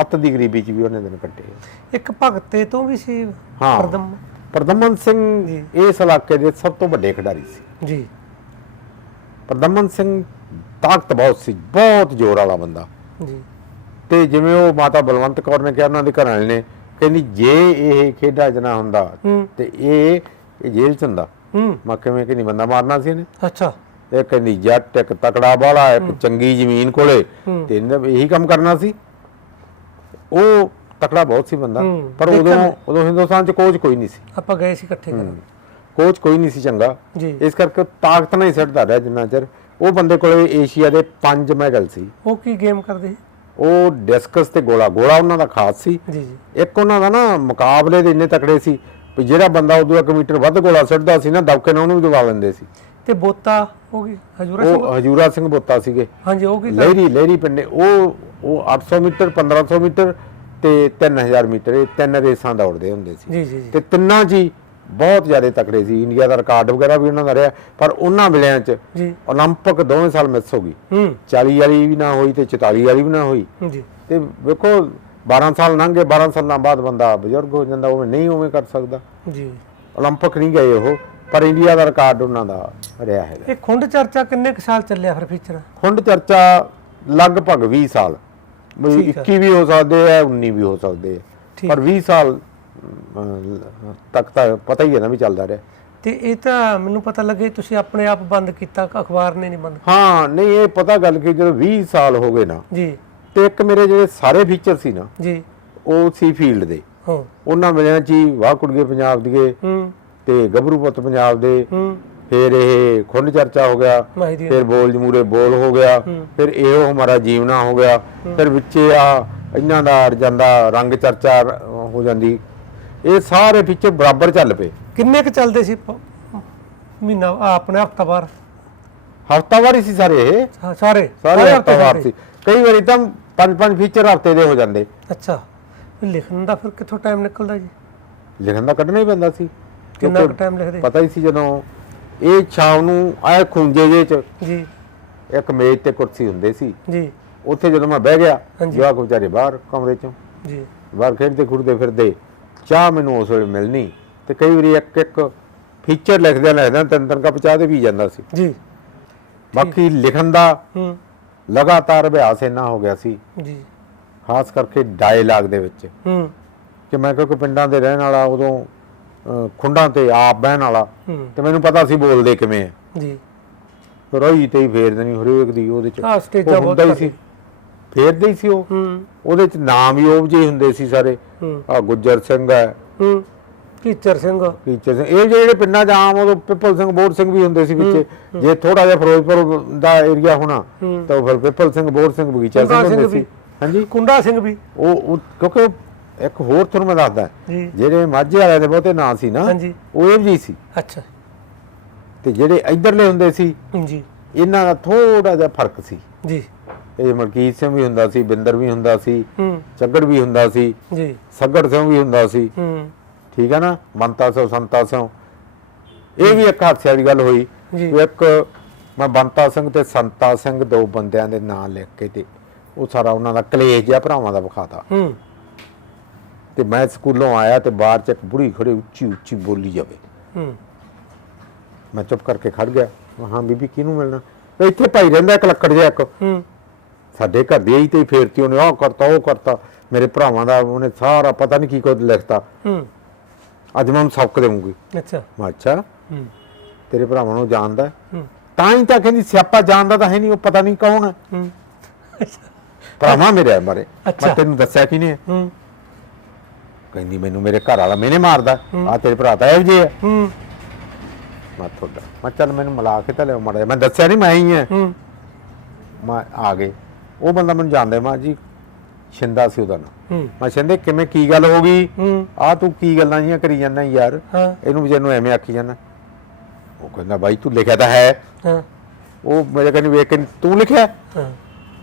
ਅੱਤ ਦੀ ਗਰੀਬੀ ਚ ਵੀ ਉਹਨੇ ਦਿਨ ਕੱਟੇ ਇੱਕ ਭਗਤੇ ਤੋਂ ਵੀ ਸੀ ਹਾਂ। ਪ੍ਰਦਮ। ਪ੍ਰਦਮਨ ਸਿੰਘ। ਇਸ ਇਲਾਕੇ ਦੇ ਸਭ ਤੋਂ ਵੱਡੇ ਖਿਡਾਰੀ ਸੀ। ਜੀ। ਪ੍ਰਦਮਨ ਸਿੰਘ ਤਾਕਤ ਬਹੁਤ ਸੀ ਬਹੁਤ ਜ਼ੋਰ ਵਾਲਾ ਬੰਦਾ। ਜੀ। ਤੇ ਜਿਵੇਂ ਉਹ ਮਾਤਾ ਬਲਵੰਤ ਕੌਰ ਨੇ ਕਿਹਾ ਉਹਨਾਂ ਦੇ ਘਰ ਵਾਲੇ ਨੇ ਕਹਿੰਦੀ ਜੇ ਇਹ ਖੇਡਾਂ 'ਚ ਨਾ ਹੁੰਦਾ ਤੇ ਇਹ ਇਹ ਜੇਲ੍ਹ 'ਚ ਹੁੰਦਾ। ਮੈਂ ਕਿਵੇਂ ਕਿ ਨਹੀਂ ਬੰਦਾ ਮਾਰਨਾ ਸੀ ਇਹਨੇ? ਅੱਛਾ। ਇਹ ਕਹਿੰਦੀ ਜੱਟ ਇੱਕ ਤਕੜਾ ਬਾਲਾ ਇੱਕ ਚੰਗੀ ਜ਼ਮੀਨ ਕੋਲੇ। ਤੇ ਇਹਨੇ ਇਹੀ ਕੰਮ ਕਰਨਾ ਸੀ। ਉਹ ਤਕੜਾ ਬਹੁਤ ਸੀ ਬੰਦਾ ਪਰ ਉਦੋਂ। ਉਦੋਂ ਹਿੰਦੁਸਤਾਨ 'ਚ ਕੋਚ ਕੋਈ ਨਹੀਂ ਸੀ। ਆਪਾਂ ਗਏ ਸੀ ਇਕੱਠੇ ਕਰਨ। ਕੋਚ ਕੋਈ ਨਹੀਂ ਸੀ ਚੰਗਾ। ਇਸ ਕਰਕੇ ਤਾਕਤ ਨਾਲ ਹੀ ਸਿੱਟਦਾ ਰਿਹਾ ਜਿੰਨਾ ਚਿਰ। ਉਹ ਬੰਦੇ ਕੋਲੇ ਏਸ਼ੀਆ ਦੇ ਪੰਜ ਮੈਡਲ ਸੀ। ਉਹ ਕੀ ਗੇਮ ਕਰਦੇ ਉਹ ਡਿਸਕਸ ਤੇ ਗੋਲਾ ਗੋਲਾ ਉਹਨਾਂ ਦਾ ਖਾਸ ਸੀ। ਜੀ ਜੀ। ਇੱਕ ਉਹਨਾਂ ਦਾ ਨਾ ਮੁਕਾਬਲੇ ਦੇ ਇੰਨੇ ਤਕੜੇ ਸੀ ਵੀ ਜਿਹੜਾ ਬੰਦਾ ਉਦੋਂ 1 ਮੀਟਰ ਵੱਧ ਗੋਲਾ ਸਿੱਟਦਾ ਸੀ ਨਾ ਦਬਕੇ ਨਾਲ ਉਹਨੂੰ ਵੀ ਦਬਾ ਲੈਂਦੇ ਸੀ। ਤੇ ਬੋਤਾ ਉਹ ਕੀ ਹਜੂਰਾ ਸਿੰਘ ਉਹ ਹਜੂਰਾ ਸਿੰਘ ਬੋਤਾ ਸੀਗੇ ਹਾਂਜੀ ਉਹ ਕੀ ਲਹਿਰੀ ਲਹਿਰੀ ਪਿੰਡੇ ਉਹ ਉਹ 800 ਮੀਟਰ 1500 ਮੀਟਰ ਤੇ 3000 ਮੀਟਰ ਇਹ ਤਿੰਨ ਰੇਸਾਂ ਦੌੜਦੇ ਹੁੰਦੇ ਸੀ ਜੀ ਜੀ ਜੀ ਤੇ ਤਿੰਨਾਂ 'ਚ ਹੀ ਬਹੁਤ ਜ਼ਿਆਦਾ ਤਕੜੇ ਸੀ ਇੰਡੀਆ ਦਾ ਰਿਕਾਰਡ ਵਗੈਰਾ ਵੀ ਉਹਨਾਂ ਦਾ ਰਿਹਾ ਪਰ ਉਹਨਾਂ ਵੇਲਿਆਂ 'ਚ ਜੀ 올림픽 ਦੋਵੇਂ ਸਾਲ ਮਿਸ ਹੋ ਗਈ ਹੂੰ 40 ਵਾਲੀ ਵੀ ਨਾ ਹੋਈ ਤੇ 44 ਵਾਲੀ ਵੀ ਨਾ ਹੋਈ ਜੀ ਤੇ ਵੇਖੋ 12 ਸਾਲ ਲੰਘ ਗਏ 12 ਸਾਲਾਂ ਬਾਅਦ ਬੰਦਾ ਬਜ਼ੁਰਗ ਹੋ ਜਾਂਦਾ ਉਹ ਨਹੀਂ ਉਵੇਂ ਕਰ ਸਕਦਾ ਜੀ 올림픽 ਨਹੀਂ ਗਏ ਉਹ ਪਰ ਇੰਡੀਆ ਦਾ ਰਿਕਾਰਡ ਉਹਨਾਂ ਦਾ ਰਿਹਾ ਹੈਗਾ। ਇਹ ਖੁੰਡ ਚਰਚਾ ਕਿੰਨੇ ਕੁ ਸਾਲ ਚੱਲਿਆ ਫਿਰ ਫੀਚਰ ਖੁੰਡ ਚਰਚਾ ਲਗਭਗ 20 ਸਾਲ। ਵੀ ਠੀਕ ਹੈ। 21 ਵੀ ਹੋ ਸਕਦੇ ਆ 19 ਵੀ ਹੋ ਸਕਦੇ ਆ। ਪਰ 20 ਸਾਲ ਤੱਕ ਤਾਂ ਪਤਾ ਹੀ ਹੈ ਨਾ ਵੀ ਚੱਲਦਾ ਰਿਹਾ। ਤੇ ਇਹ ਤਾਂ ਮੈਨੂੰ ਪਤਾ ਲੱਗੇ ਤੁਸੀਂ ਆਪਣੇ ਆਪ ਬੰਦ ਕੀਤਾ ਅਖਬਾਰ ਨੇ ਨਹੀਂ ਬੰਦ ਹਾਂ ਨਹੀਂ ਇਹ ਪਤਾ ਗੱਲ ਕਿ ਜਦੋਂ 20 ਸਾਲ ਹੋ ਗਏ ਨਾ ਜੀ। ਤੇ ਇੱਕ ਮੇਰੇ ਜਿਹੜੇ ਸਾਰੇ ਫੀਚਰ ਸੀ ਨਾ ਜੀ। ਉਹ ਸੀ ਫੀਲਡ ਦੇ। ਹਾਂ। ਉਹਨਾਂ 'ਚ ਹੀ ਵਾਹ ਕੁੜੀਏ ਪੰਜਾਬ ਦੀਏ ਹੂੰ। ਤੇ ਗੱਭਰੂ ਪੁੱਤ ਪੰਜਾਬ ਦੇ ਹੂੰ। ਫਿਰ ਇਹ ਖੁੰਡ ਚਰਚਾ ਹੋ ਗਿਆ ਫਿਰ ਬੋਲ ਜਮੂਰੇ ਬੋਲ ਹੋ ਗਿਆ ਫਿਰ ਇਹੋ ਹਮਾਰਾ ਜੀਵਨਾ ਹੋ ਗਿਆ ਫਿਰ ਵਿੱਚੇ ਆ ਇਹਨਾਂ ਦਾ ਜਾਂਦਾ ਰੰਗ ਚਰਚਾ ਹੋ ਜਾਂਦੀ। ਇਹ ਸਾਰੇ ਪਿੱਛੇ ਬਰਾਬਰ ਚੱਲ ਪਏ। ਕਿੰਨੇ ਕੁ ਚੱਲਦੇ ਸੀ ਮਹੀਨਾ ਆਪਣੇ ਹਫਤਾਵਾਰ ਹਫਤਾਵਾਰੀ ਸੀ ਸਾਰੇ ਇਹ। ਹਾਂ, ਸਾਰੇ। ਸਾਰੇ ਹਫ਼ਤੇ ਹਫਤਾਵਾਰ। ਸੀ। ਕਈ ਵਾਰੀ ਤਾਂ ਪੰਜ ਪੰਜ ਫੀਚਰ ਹਫ਼ਤੇ ਦੇ ਹੋ ਜਾਂਦੇ। ਅੱਛਾ। ਲਿਖਣ ਦਾ ਫਿਰ ਕਿੱਥੋਂ ਟਾਈਮ ਨਿਕਲਦਾ ਜੀ? ਲਿਖਣ ਦਾ ਕੱਢਣਾ ਹੀ ਪੈਂਦਾ ਸੀ। ਕਿੰਨਾ ਕੁ ਟਾਈਮ ਲਿਖਦੇ ਪਤਾ ਹੀ ਸੀ ਜਦੋਂ ਇਹ ਸ਼ਾਮ ਨੂੰ ਆਏ ਖੁੰਝੇ ਜੇ ਚ। ਜੀ। ਇੱਕ ਮੇਜ਼ ਤੇ ਕੁਰਸੀ ਹੁੰਦੇ ਸੀ। ਜੀ। ਉੱਥੇ ਜਦੋਂ ਮੈਂ ਬਹਿ ਗਿਆ। ਜਵਾਕ ਵਿਚਾਰੇ ਬਾਹਰ ਕਮਰੇ ਚੋਂ। ਜੀ। ਬਾਹਰ ਖੇਡਦੇ ਖੁੱਡਦੇ ਫਿਰਦੇ ਚਾਹ ਮੈਨੂੰ ਉਸ ਵੇਲੇ ਮਿਲਣੀ। ਤੇ ਕਈ ਵਾਰੀ ਇੱਕ ਇੱਕ ਫੀਚਰ ਲਿਖਦਿਆਂ ਲਿਖਦਿਆਂ ਤਿੰਨ ਤਿੰਨ ਕੱਪ ਚਾਹ ਦੇ ਵੀ ਜਾਂਦਾ ਸੀ। ਜੀ। ਬਾਕੀ ਲਿਖਣ ਦਾ ਹੂੰ। ਲਗਾਤਾਰ ਅਭਿਆਸ ਇੰਨਾ ਹੋ ਗਿਆ ਸੀ। ਜੀ। ਖਾਸ ਕਰਕੇ ਡਾਇਲਾਗ ਦੇ ਵਿੱਚ। ਹੂੰ। ਕਿ ਮੈਂ ਕਿਉਂਕਿ ਪਿੰਡਾਂ ਦੇ ਰਹਿਣ ਵਾਲਾ ਉਦੋਂ ਖੁੰਡਾਂ ਤੇ ਆਪ ਬਹਿਣ ਵਾਲਾ ਹੂੰ। ਤੇ ਮੈਨੂੰ ਪਤਾ ਸੀ ਬੋਲਦੇ ਕਿਵੇਂ ਆ। ਜੀ। ਰੋਈ ਤੇ ਹੀ ਫੇਰ ਦੇਣੀ ਹਰੇਕ ਦੀ ਉਹਦੇ ਚ ਆਹ ਸਟੇਜਾਂ ਉਹ ਬਹੁਤ ਹੀ ਸੀ। ਫੇਰਦੇ ਹੀ ਸੀ ਉਹ। ਹੂੰ। ਉਹਦੇ ਚ ਨਾਮ ਹੀ ਉਹ ਜਿਹੇ ਹੁੰਦੇ ਸੀ ਸਾਰੇ। ਹੂੰ। ਆ ਗੁੱਜਰ ਸਿੰਘ ਹੈ। ਹੂੰ। ਕੀਚਰ ਸਿੰਘ। ਟੀਚਰ ਸਿੰਘ। ਇਹ ਜਿਹੜੇ ਪਿੰਡਾਂ 'ਚ ਆਮ ਉਦੋਂ ਪਿੱਪਲ ਸਿੰਘ ਬੋਰ ਸਿੰਘ ਵੀ ਹੁੰਦੇ ਸੀ ਵਿੱਚ। ਜੇ ਥੋੜਾ ਜਿਹਾ ਫਿਰੋਜ਼ਪੁਰ ਦਾ ਏਰੀਆ ਹੋਣਾ ਹੂੰ। ਤਾਂ ਫਿਰ ਪਿੱਪਲ ਸਿੰਘ ਬੋਰ ਸਿੰਘ ਬਗੀਚਾ ਸਿੰਘ ਹੁੰਦੇ ਸੀ। ਵੀ। ਹਾਂਜੀ। ਕੁੰਡਾ ਸਿੰਘ ਵੀ। ਉਹ ਉਹ- ਕਿਉਂਕਿ ਉਹ ਇੱਕ ਹੋਰ ਤੁਹਾਨੂੰ ਮੈਂ ਦੱਸਦਾ। ਜਿਹੜੇ ਮਾਝੇ ਵਾਲਿਆਂ ਦੇ ਬਹੁਤੇ ਨਾਂ ਸੀ ਨਾ ਉਹ ਇਹ ਜੀ ਸੀ। ਅੱਛਾ। ਤੇ ਜਿਹੜੇ ਇਧਰਲੇ ਹੁੰਦੇ ਸੀ ਜੀ। ਇਹਨਾਂ ਦਾ ਥੋੜਾ ਜਿਹਾ ਫ਼ਰਕ ਸੀ। ਜੀ। ਇਹ ਮਲਕੀਤ ਸਿੰਘ ਵੀ ਹੁੰਦਾ ਸੀ ਬਿੰਦਰ ਵੀ ਹੁੰਦਾ ਸੀ ਚੱਗੜ ਵੀ ਹੁੰਦਾ ਸੀ ਜੀ। ਸੱਗੜ ਸਿੰਘ ਵੀ ਹੁੰਦਾ ਸੀ। ਠੀਕ ਹੈ ਨਾ? ਮੰਤਾ ਸਿੰਘ ਸੰਤਾ ਸਿੰਘ। ਇਹ ਵੀ ਇੱਕ ਹਾਦਸੇ ਵਾਲੀ ਗੱਲ ਹੋਈ। ਇੱਕ ਮੈਂ ਬੰਤਾ ਸਿੰਘ ਤੇ ਸੰਤਾ ਸਿੰਘ ਦੋ ਬੰਦਿਆਂ ਦੇ ਨਾਂ ਲਿਖ ਕੇ ਤੇ ਉਹ ਸਾਰਾ ਉਹਨਾਂ ਦਾ ਕਲੇਸ਼ ਜਿਹਾ ਭਰਾਵਾਂ ਦਾ ਵਿਖਾਤਾ। ਹੂੰ। ਤੇ ਮੈਂ ਸਕੂਲੋਂ ਆਇਆ ਤੇ ਬਾਹਰ ਚ ਇੱਕ ਬੁੜੀ ਖੜੀ ਉੱਚੀ ਉੱਚੀ ਬੋਲੀ ਜਾਵੇ। ਹੂੰ। ਮੈਂ ਚੁੱਪ ਕਰਕੇ ਖੜ ਗਿਆ। ਹਾਂ ਬੀਬੀ ਕਿਹਨੂੰ ਮਿਲਣਾ? ਇੱਥੇ ਭਾਈ ਰਹਿੰਦਾ ਇੱਕ ਲੱਕੜ ਜਿਹਾ ਇੱਕ। ਹੂੰ। ਸਾਡੇ ਘਰ ਦੇ ਹੀ ਤੇ ਫੇਰਤੀ ਉਹਨੇ ਆਹ ਕਰਤਾ ਉਹ ਕਰਤਾ। ਮੇਰੇ ਭਰਾਵਾਂ ਦਾ ਉਹਨੇ ਸਾਰਾ ਪਤਾ ਨਹੀਂ ਕੀ ਕੁਝ ਲਿਖਤਾ। ਹੂੰ। ਅੱਜ ਮੈਂ ਉਹਨੂੰ ਸਬਕ ਦੇਵਾਂਗੀ। ਅੱਛਾ। ਮੈਂ ਅੱਛਾ। ਹੂੰ। ਤੇਰੇ ਭਰਾਵਾਂ ਨੂੰ ਜਾਣਦਾ ਹੈ? ਤਾਂ ਹੀ ਤਾਂ ਕਹਿੰਦੀ ਸਿਆਪਾ ਜਾਣਦਾ ਤਾਂ ਹੈ ਨਹੀਂ ਉਹ ਪਤਾ ਨਹੀਂ ਕੌਣ ਹੈ। ਹੂੰ। ਭਰਾਵਾਂ ਮੇਰੇ ਮਾਰੇ। ਮੈਂ ਤੈਨੂੰ ਦੱਸਿਆ ਕਿ ਨਹੀਂ ਹੂੰ। ਕਹਿੰਦੀ ਮੈਨੂੰ ਮੇਰੇ ਘਰ ਵਾਲਾ ਮੈਨੇ ਮਾਰਦਾ। ਆ ਤੇਰੇ ਭਰਾ ਤਾਂ ਇਹੋ ਜਿਹੇ ਆ। ਹੂੰ। ਮੈਂ ਤੁਹਾਡਾ ਮੈਂ ਚੱਲ ਮੈਨੂੰ ਮਿਲਾ ਕੇ ਤਾਂ ਲਿਓ ਮੜਾ ਮੈਂ ਦੱਸਿਆ ਨਹੀਂ ਮੈਂ ਹੀ ਆ। ਹੂੰ। ਮੈਂ ਆ ਗਏ। ਉਹ ਬੰਦਾ ਮੈਨੂੰ ਜਾਣਦਾ ਮੈਂ ਜੀ ਛਿੰਦਾ ਸੀ ਉਹਦਾ ਨਾਮ। ਮੈਂ ਛਿੰਦੇ ਕਿਵੇਂ ਕੀ ਗੱਲ ਹੋ ਗਈ? ਆ ਤੂੰ ਕੀ ਗੱਲਾਂ ਜੀਆਂ ਕਰੀ ਜਾਂਦਾ ਯਾਰ। ਇਹਨੂੰ ਵਿਚਾਰ ਨੂੰ ਐਵੇਂ ਆਖੀ ਜਾਂਦਾ। ਉਹ ਕਹਿੰਦਾ ਬਾਈ ਤੂੰ ਲਿਖਿਆ ਤਾਂ ਹੈ। ਹਾਂ। ਉਹ ਮੇਰੇ ਕਹਿੰਦੀ ਵੇਖ ਕੇ ਤੂੰ ਲਿਖਿਆ? ਹਾਂ।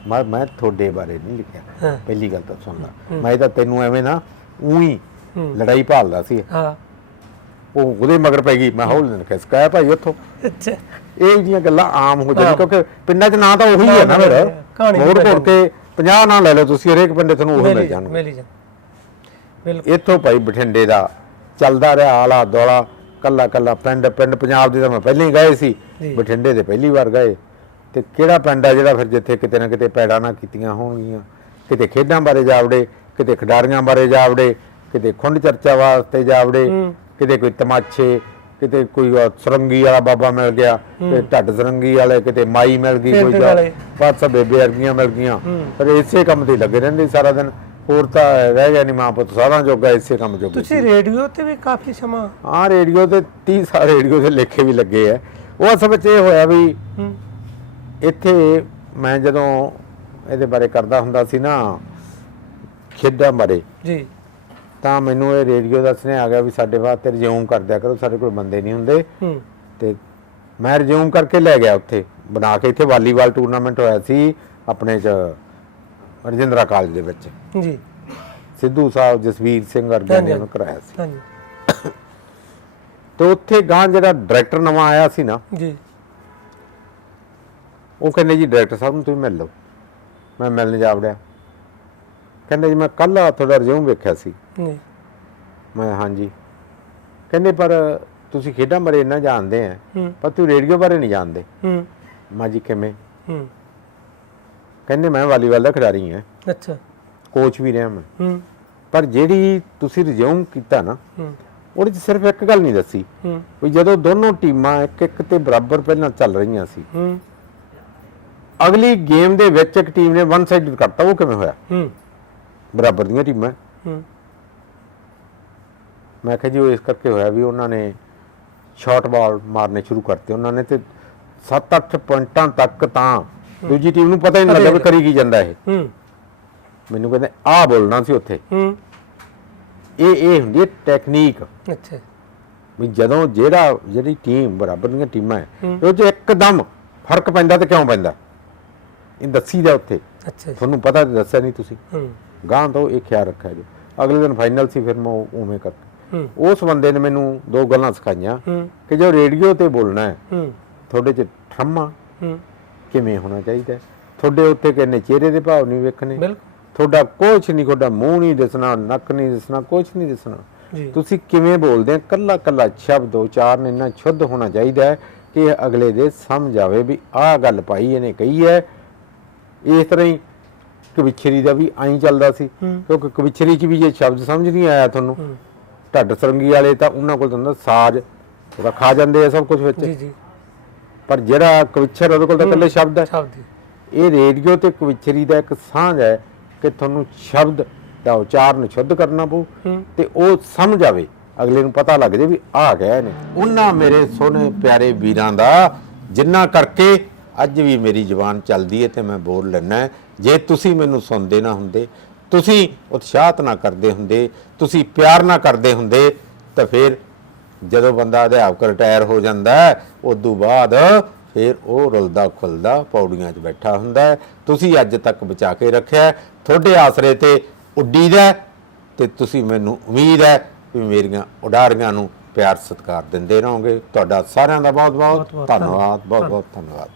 ਮੈਂ ਮੈਂ ਤੁਹਾਡੇ ਬਾਰੇ ਨਹੀਂ ਲਿਖਿਆ। ਪਹਿਲੀ ਗੱਲ ਤਾਂ ਸੁਣ ਲਾ। ਮੈਂ ਤਾਂ ਤੈਨੂੰ ਐਵੇਂ ਨਾ ਉਹੀ। ਲੜਾਈ ਭਾਲਦਾ ਸੀ। ਹਾਂ। ਉਹ ਉਹਦੇ ਮਗਰ ਪੈ ਗਈ। ਮੈਂ ਹੌਲ ਨੇ ਖਿਸਕਾਇਆ ਭਾਈ ਉੱਥੋਂ? ਅੱਛਾ। ਇਹ ਜੀਆਂ ਗੱਲਾਂ ਆਮ ਹੋ ਜਾਂਦੀਆਂ। ਕਿਉਂਕਿ ਪਿੰਡਾਂ 'ਚ ਨਾਂ ਤਾਂ ਉਹੀ ਹੈ ਨਾ ਫਿਰ। ਮੋੜ ਘੋੜ ਕੇ 50 ਨਾਂ ਲੈ ਲਓ ਤੁਸੀਂ ਹਰੇਕ ਪਿੰਡੇ ਤੁਹਾਨੂੰ ਉਹ ਮਿਲ ਜਾਣਗੇ। ਮੇਲੀ ਜਾ ਬਿਲਕੁਲ। ਇੱਥੋਂ ਭਾਈ ਬਠਿੰਡੇ ਦਾ ਚੱਲਦਾ ਰਿਹਾ ਆਲਾ ਦੋਲਾ ਕੱਲਾ ਕੱਲਾ ਪਿੰਡ ਪਿੰਡ ਪੰਜਾਬ ਦੇ ਤਾਂ ਮੈਂ ਪਹਿਲਾਂ ਹੀ ਗਏ ਸੀ। ਬਠਿੰਡੇ ਦੇ ਪਹਿਲੀ ਵਾਰ ਗਏ। ਤੇ ਕਿਹੜਾ ਪਿੰਡ ਆ ਜਿਹੜਾ ਫਿਰ ਜਿੱਥੇ ਕਿਤੇ ਨਾ ਕਿਤੇ ਪੈੜਾਂ ਨਾ ਕੀਤੀਆਂ ਹੋਣਗੀਆਂ ਕਿਤੇ ਖੇਡਾਂ ਬਾਰੇ ਜਾਵੜੇ ਕਿਤੇ ਖਿਡਾਰੀਆਂ ਬਾਰੇ ਜਾਵੜੇ ਕਿਤੇ ਖੁੰਡ ਚਰਚਾ ਵਾਸਤੇ ਜਾਵੜੇ। ਕਿਤੇ ਕੋਈ ਤਮਾਸ਼ੇ ਕਿਤੇ ਕੋਈ ਸਰੰਗੀ ਵਾਲਾ ਬਾਬਾ ਮਿਲ ਗਿਆ ਤੇ ਢੱਡ ਸਰੰਗੀ ਵਾਲੇ ਕਿਤੇ ਮਾਈ ਮਿਲ ਗਈ ਕੋਈ ਜਾ। ਬਸ ਬੇਬੇ ਅਰਗੀਆਂ ਮਿਲ ਗਈਆਂ। ਪਰ ਇਸੇ ਕੰਮ ਤੇ ਲੱਗੇ ਰਹਿੰਦੇ ਸਾਰਾ ਦਿਨ। ਹੋਰ ਤਾਂ ਰਹਿ ਗਿਆ ਨਹੀਂ ਮਾਂ ਪੁੱਤ ਸਾਰਾ ਜੋਗਾ ਇਸੇ ਕੰਮ ਜੋਗੇ ਤੁਸੀਂ ਰੇਡੀਓ ਤੇ ਵੀ ਕਾਫੀ ਸਮਾਂ ਹਾਂ ਰੇਡੀਓ ਤੇ 30 ਸਾਲ ਰੇਡੀਓ ਦੇ ਲੇਖੇ ਵੀ ਲੱਗੇ ਆ। ਉਹ ਅਸਲ ਵਿੱਚ ਇਹ ਹੋਇਆ ਵੀ ਇੱਥੇ ਮੈਂ ਜਦੋਂ ਇਹਦੇ ਬਾਰੇ ਕਰਦਾ ਹੁੰਦਾ ਸੀ ਨਾ ਖੇਡਾਂ ਬਾਰੇ। ਜੀ। ਤਾਂ ਮੈਨੂੰ ਇਹ ਰੇਡੀਓ ਦਾ ਸੁਨੇਹਾ ਆ ਗਿਆ ਵੀ ਸਾਡੇ ਬਾਅਦ ਤੇ ਰਿਜ਼ਿਊਮ ਕਰ ਦਿਆ ਕਰੋ ਸਾਡੇ ਕੋਲ ਬੰਦੇ ਨਹੀਂ ਹੁੰਦੇ। ਤੇ ਮੈਂ ਰਿਜ਼ਿਊਮ ਕਰਕੇ ਲੈ ਗਿਆ ਉੱਥੇ। ਬਣਾ ਕੇ ਇੱਥੇ ਵਾਲੀਬਾਲ ਟੂਰਨਾਮੈਂਟ ਹੋਇਆ ਸੀ ਆਪਣੇ ਚ ਰਜਿੰਦਰਾ ਕਾਲਜ ਦੇ ਵਿੱਚ। ਜੀ। ਸਿੱਧੂ ਸਾਹਿਬ ਜਸਵੀਰ ਸਿੰਘ ਵਰਗਿਆਂ ਨੇ। ਉਹਨੂੰ ਕਰਾਇਆ ਸੀ। ਹਾਂਜੀ। ਤੇ ਉੱਥੇ ਗਾਂ ਜਿਹੜਾ ਡਾਇਰੈਕਟਰ ਨਵਾਂ ਆਇਆ ਸੀ ਨਾ ਜੀ। ਉਹ ਕਹਿੰਦੇ ਜੀ ਡਾਇਰੈਕਟਰ ਸਾਹਿਬ ਨੂੰ ਤੁਸੀਂ ਮਿਲ ਲਓ। ਮੈਂ ਮਿਲਣ ਜਾ ਵੜਿਆ। ਕਹਿੰਦੇ ਜੀ ਮੈਂ ਕੱਲ ਤੁਹਾਡਾ ਰਿਜ਼ਿਊਮ ਵੇਖਿਆ ਸੀ। ਜੀ। ਮੈਂ ਹਾਂਜੀ। ਕਹਿੰਦੇ ਪਰ ਤੁਸੀਂ ਖੇਡਾਂ ਬਾਰੇ ਇੰਨਾ ਜਾਣਦੇ ਆ ਪਰ ਤੁਸੀਂ ਰੇਡੀਓ ਬਾਰੇ ਨਹੀਂ ਜਾਣਦੇ। ਹੂੰ। ਮੈਂ ਜੀ ਕਿਵੇਂ? ਹੂੰ। ਕਹਿੰਦੇ ਮੈਂ ਵਾਲੀਬਾਲ ਦਾ ਖਿਡਾਰੀ ਹਾਂ। ਅੱਛਾ। ਕੋਚ ਵੀ ਰਿਹਾ ਮੈਂ। ਹੂੰ। ਪਰ ਜਿਹੜੀ ਤੁਸੀਂ ਰਿਜ਼ਿਊਮ ਕੀਤਾ ਨਾ ਹੂੰ। ਉਹਦੇ 'ਚ ਸਿਰਫ ਇੱਕ ਗੱਲ ਨਹੀਂ ਦੱਸੀ। ਵੀ ਜਦੋਂ ਦੋਨੋਂ ਟੀਮਾਂ ਇੱਕ ਇੱਕ ਤੇ ਬਰਾਬਰ ਪਹਿਲਾਂ ਚੱਲ ਰਹੀਆਂ ਸੀ ਹੂੰ। ਅਗਲੀ ਗੇਮ ਦੇ ਵਿੱਚ ਇੱਕ ਟੀਮ ਨੇ ਵਨ ਸਾਈਡਡ ਕਰਤਾ ਉਹ ਕਿਵੇਂ ਹੋਇਆ? ਹੂੰ। ਬਰਾਬਰ ਦੀਆਂ ਟੀਮਾਂ। ਹੂੰ। ਮੈਂ ਕਿਹਾ ਜੀ ਉਹ ਇਸ ਕਰਕੇ ਹੋਇਆ ਵੀ ਉਹਨਾਂ ਨੇ ਸ਼ਾਰਟ ਬਾਲ ਮਾਰਨੇ ਸ਼ੁਰੂ ਕਰਤੇ। ਉਹਨਾਂ ਨੇ ਤੇ 7-8 ਪੁਆਇੰਟਾਂ ਤੱਕ ਤਾਂ ਦੂਜੀ ਟੀਮ ਨੂੰ ਪਤਾ ਹੀ ਨਹੀਂ ਲੱਗਾ ਵੀ ਕਰੀ ਕੀ ਜਾਂਦਾ ਇਹ। ਹੂੰ। ਮੈਨੂੰ ਕਹਿੰਦੇ ਆਹ ਬੋਲਣਾ ਸੀ ਉੱਥੇ। ਹੂੰ। ਇਹ ਇਹ ਹੁੰਦੀ ਹੈ ਟੈਕਨੀਕ ਅੱਛਾ। ਵੀ ਜਦੋਂ ਜਿਹੜਾ ਜਿਹੜੀ ਟੀਮ ਬਰਾਬਰ ਦੀਆਂ ਟੀਮਾਂ ਹੈ। ਉਹ 'ਚ ਇੱਕਦਮ ਫ਼ਰਕ ਪੈਂਦਾ ਤੇ ਕਿਉਂ ਪੈਂਦਾ? ਇਹ ਦੱਸੀਦਾ ਉੱਥੇ। ਅੱਛਾ। ਜੀ। ਤੁਹਾਨੂੰ ਪਤਾ ਤੇ ਦੱਸਿਆ ਨਹੀਂ ਤੁਸੀਂ। ਹੂੰ। ਗਾਂ ਤੋਂ ਇਹ ਖਿਆਲ ਰੱਖਿਆ ਜੀ। ਅਗਲੇ ਦਿਨ ਫਾਈਨਲ ਸੀ ਫਿਰ ਮੈਂ ਉਵੇਂ ਕਰ ਉਸ ਬੰਦੇ ਨੇ ਮੈਨੂੰ ਦੋ ਗੱਲਾਂ ਸਿਖਾਈਆਂ ਕਿ ਜੋ ਰੇਡੀਓ ਤੇ ਬੋਲਣਾ ਹੈ ਤੁਹਾਡੇ 'ਚ ਠਰਮਾ ਕਿਵੇਂ ਹੋਣਾ ਚਾਹੀਦਾ। ਤੁਹਾਡੇ ਉੱਤੇ ਕਿੰਨੇ ਚਿਹਰੇ ਦੇ ਭਾਵ ਨਹੀਂ ਵੇਖਣੇ? ਤੁਹਾਡਾ ਕੁਛ ਨਹੀਂ ਤੁਹਾਡਾ ਮੂੰਹ ਨਹੀਂ ਦਿਸਣਾ ਨੱਕ ਨਹੀਂ ਦਿਸਣਾ ਕੁਛ ਨਹੀਂ ਦਿਸਣਾ। ਤੁਸੀਂ ਕਿਵੇਂ ਬੋਲਦੇ ਆ ਕੱਲਾ ਕੱਲਾ ਸ਼ਬਦ ਉਚਾਰਨ ਇੰਨਾ ਸ਼ੁੱਧ ਹੋਣਾ ਚਾਹੀਦਾ ਹੈ ਕਿ ਅਗਲੇ ਦੇ ਸਮਝ ਆਵੇ ਵੀ ਆਹ ਗੱਲ ਪਾਈ ਇਹਨੇ ਕਹੀ ਹੈ। ਇਸ ਤਰ੍ਹਾਂ ਹੀ ਕਵਿਛਰੀ ਦਾ ਵੀ ਐਂ ਚੱਲਦਾ ਸੀ। ਕਿਉਂਕਿ ਕਵਿਛਰੀ 'ਚ ਵੀ ਜੇ ਸ਼ਬਦ ਸਮਝ ਨਹੀਂ ਆਇਆ ਤੁਹਾਨੂੰ ਢੱਡ ਸਰੰਗੀ ਵਾਲੇ ਤਾਂ ਉਹਨਾਂ ਕੋਲ ਤਾਂ ਸਾਜ਼ ਰਖਾ ਜਾਂਦੇ ਆ ਸਭ ਕੁਝ ਵਿੱਚ। ਜੀ ਜੀ। ਪਰ ਜਿਹੜਾ ਕਵਿਛਰ ਉਹਦੇ ਕੋਲ ਤਾਂ ਇਕੱਲੇ ਸ਼ਬਦ ਹੈ। ਇਹ ਰੇਡੀਓ ਤੇ ਕਵਿਛਰੀ ਦਾ ਇੱਕ ਸਾਂਝ ਹੈ ਕਿ ਤੁਹਾਨੂੰ ਸ਼ਬਦ ਦਾ ਉਚਾਰਨ ਸ਼ੁੱਧ ਕਰਨਾ ਪਊ ਤੇ ਉਹ ਸਮਝ ਆਵੇ ਅਗਲੇ ਨੂੰ ਪਤਾ ਲੱਗ ਜੇ ਵੀ ਆ ਗਿਆ ਨੇ। ਉਹਨਾਂ ਮੇਰੇ ਸੋਹਣੇ ਪਿਆਰੇ ਵੀਰਾਂ ਦਾ ਜਿੰਨਾ ਕਰਕੇ ਅੱਜ ਵੀ ਮੇਰੀ ਜ਼ੁਬਾਨ ਚੱਲਦੀ ਹੈ ਤੇ ਮੈਂ ਬੋਲ ਲੈਣਾ ਜੇ ਤੁਸੀਂ ਮੈਨੂੰ ਸੁਣਦੇ ਨਾ ਹੁੰਦੇ ਤੁਸੀਂ ਉਤਸ਼ਾਹਤ ਨਾ ਕਰਦੇ ਹੁੰਦੇ ਤੁਸੀਂ ਪਿਆਰ ਨਾ ਕਰਦੇ ਹੁੰਦੇ ਤਾਂ ਫਿਰ ਜਦੋਂ ਬੰਦਾ ਅਧਿਆਪਕ ਰਿਟਾਇਰ ਹੋ ਜਾਂਦਾ ਹੈ ਉਦੋਂ ਬਾਅਦ ਫਿਰ ਉਹ ਰੁਲਦਾ ਖੁੱਲਦਾ ਪੌੜੀਆਂ 'ਚ ਬੈਠਾ ਹੁੰਦਾ ਹੈ। ਤੁਸੀਂ ਅੱਜ ਤੱਕ ਬਚਾ ਕੇ ਰੱਖਿਆ। ਤੁਹਾਡੇ ਆਸਰੇ ਤੇ ਉੱਡੀਦਾ ਤੇ ਤੁਸੀਂ ਮੈਨੂੰ ਉਮੀਦ ਹੈ ਵੀ ਮੇਰੀਆਂ ਉਡਾਰੀਆਂ ਨੂੰ ਪਿਆਰ ਸਤਿਕਾਰ ਦਿੰਦੇ ਰਹੋਗੇ ਤੁਹਾਡਾ ਸਾਰਿਆਂ ਦਾ ਬਹੁਤ ਬਹੁਤ ਬਹੁਤ-ਬਹੁਤ ਧੰਨਵਾਦ ਬਹੁਤ ਬਹੁਤ ਧੰਨਵਾਦ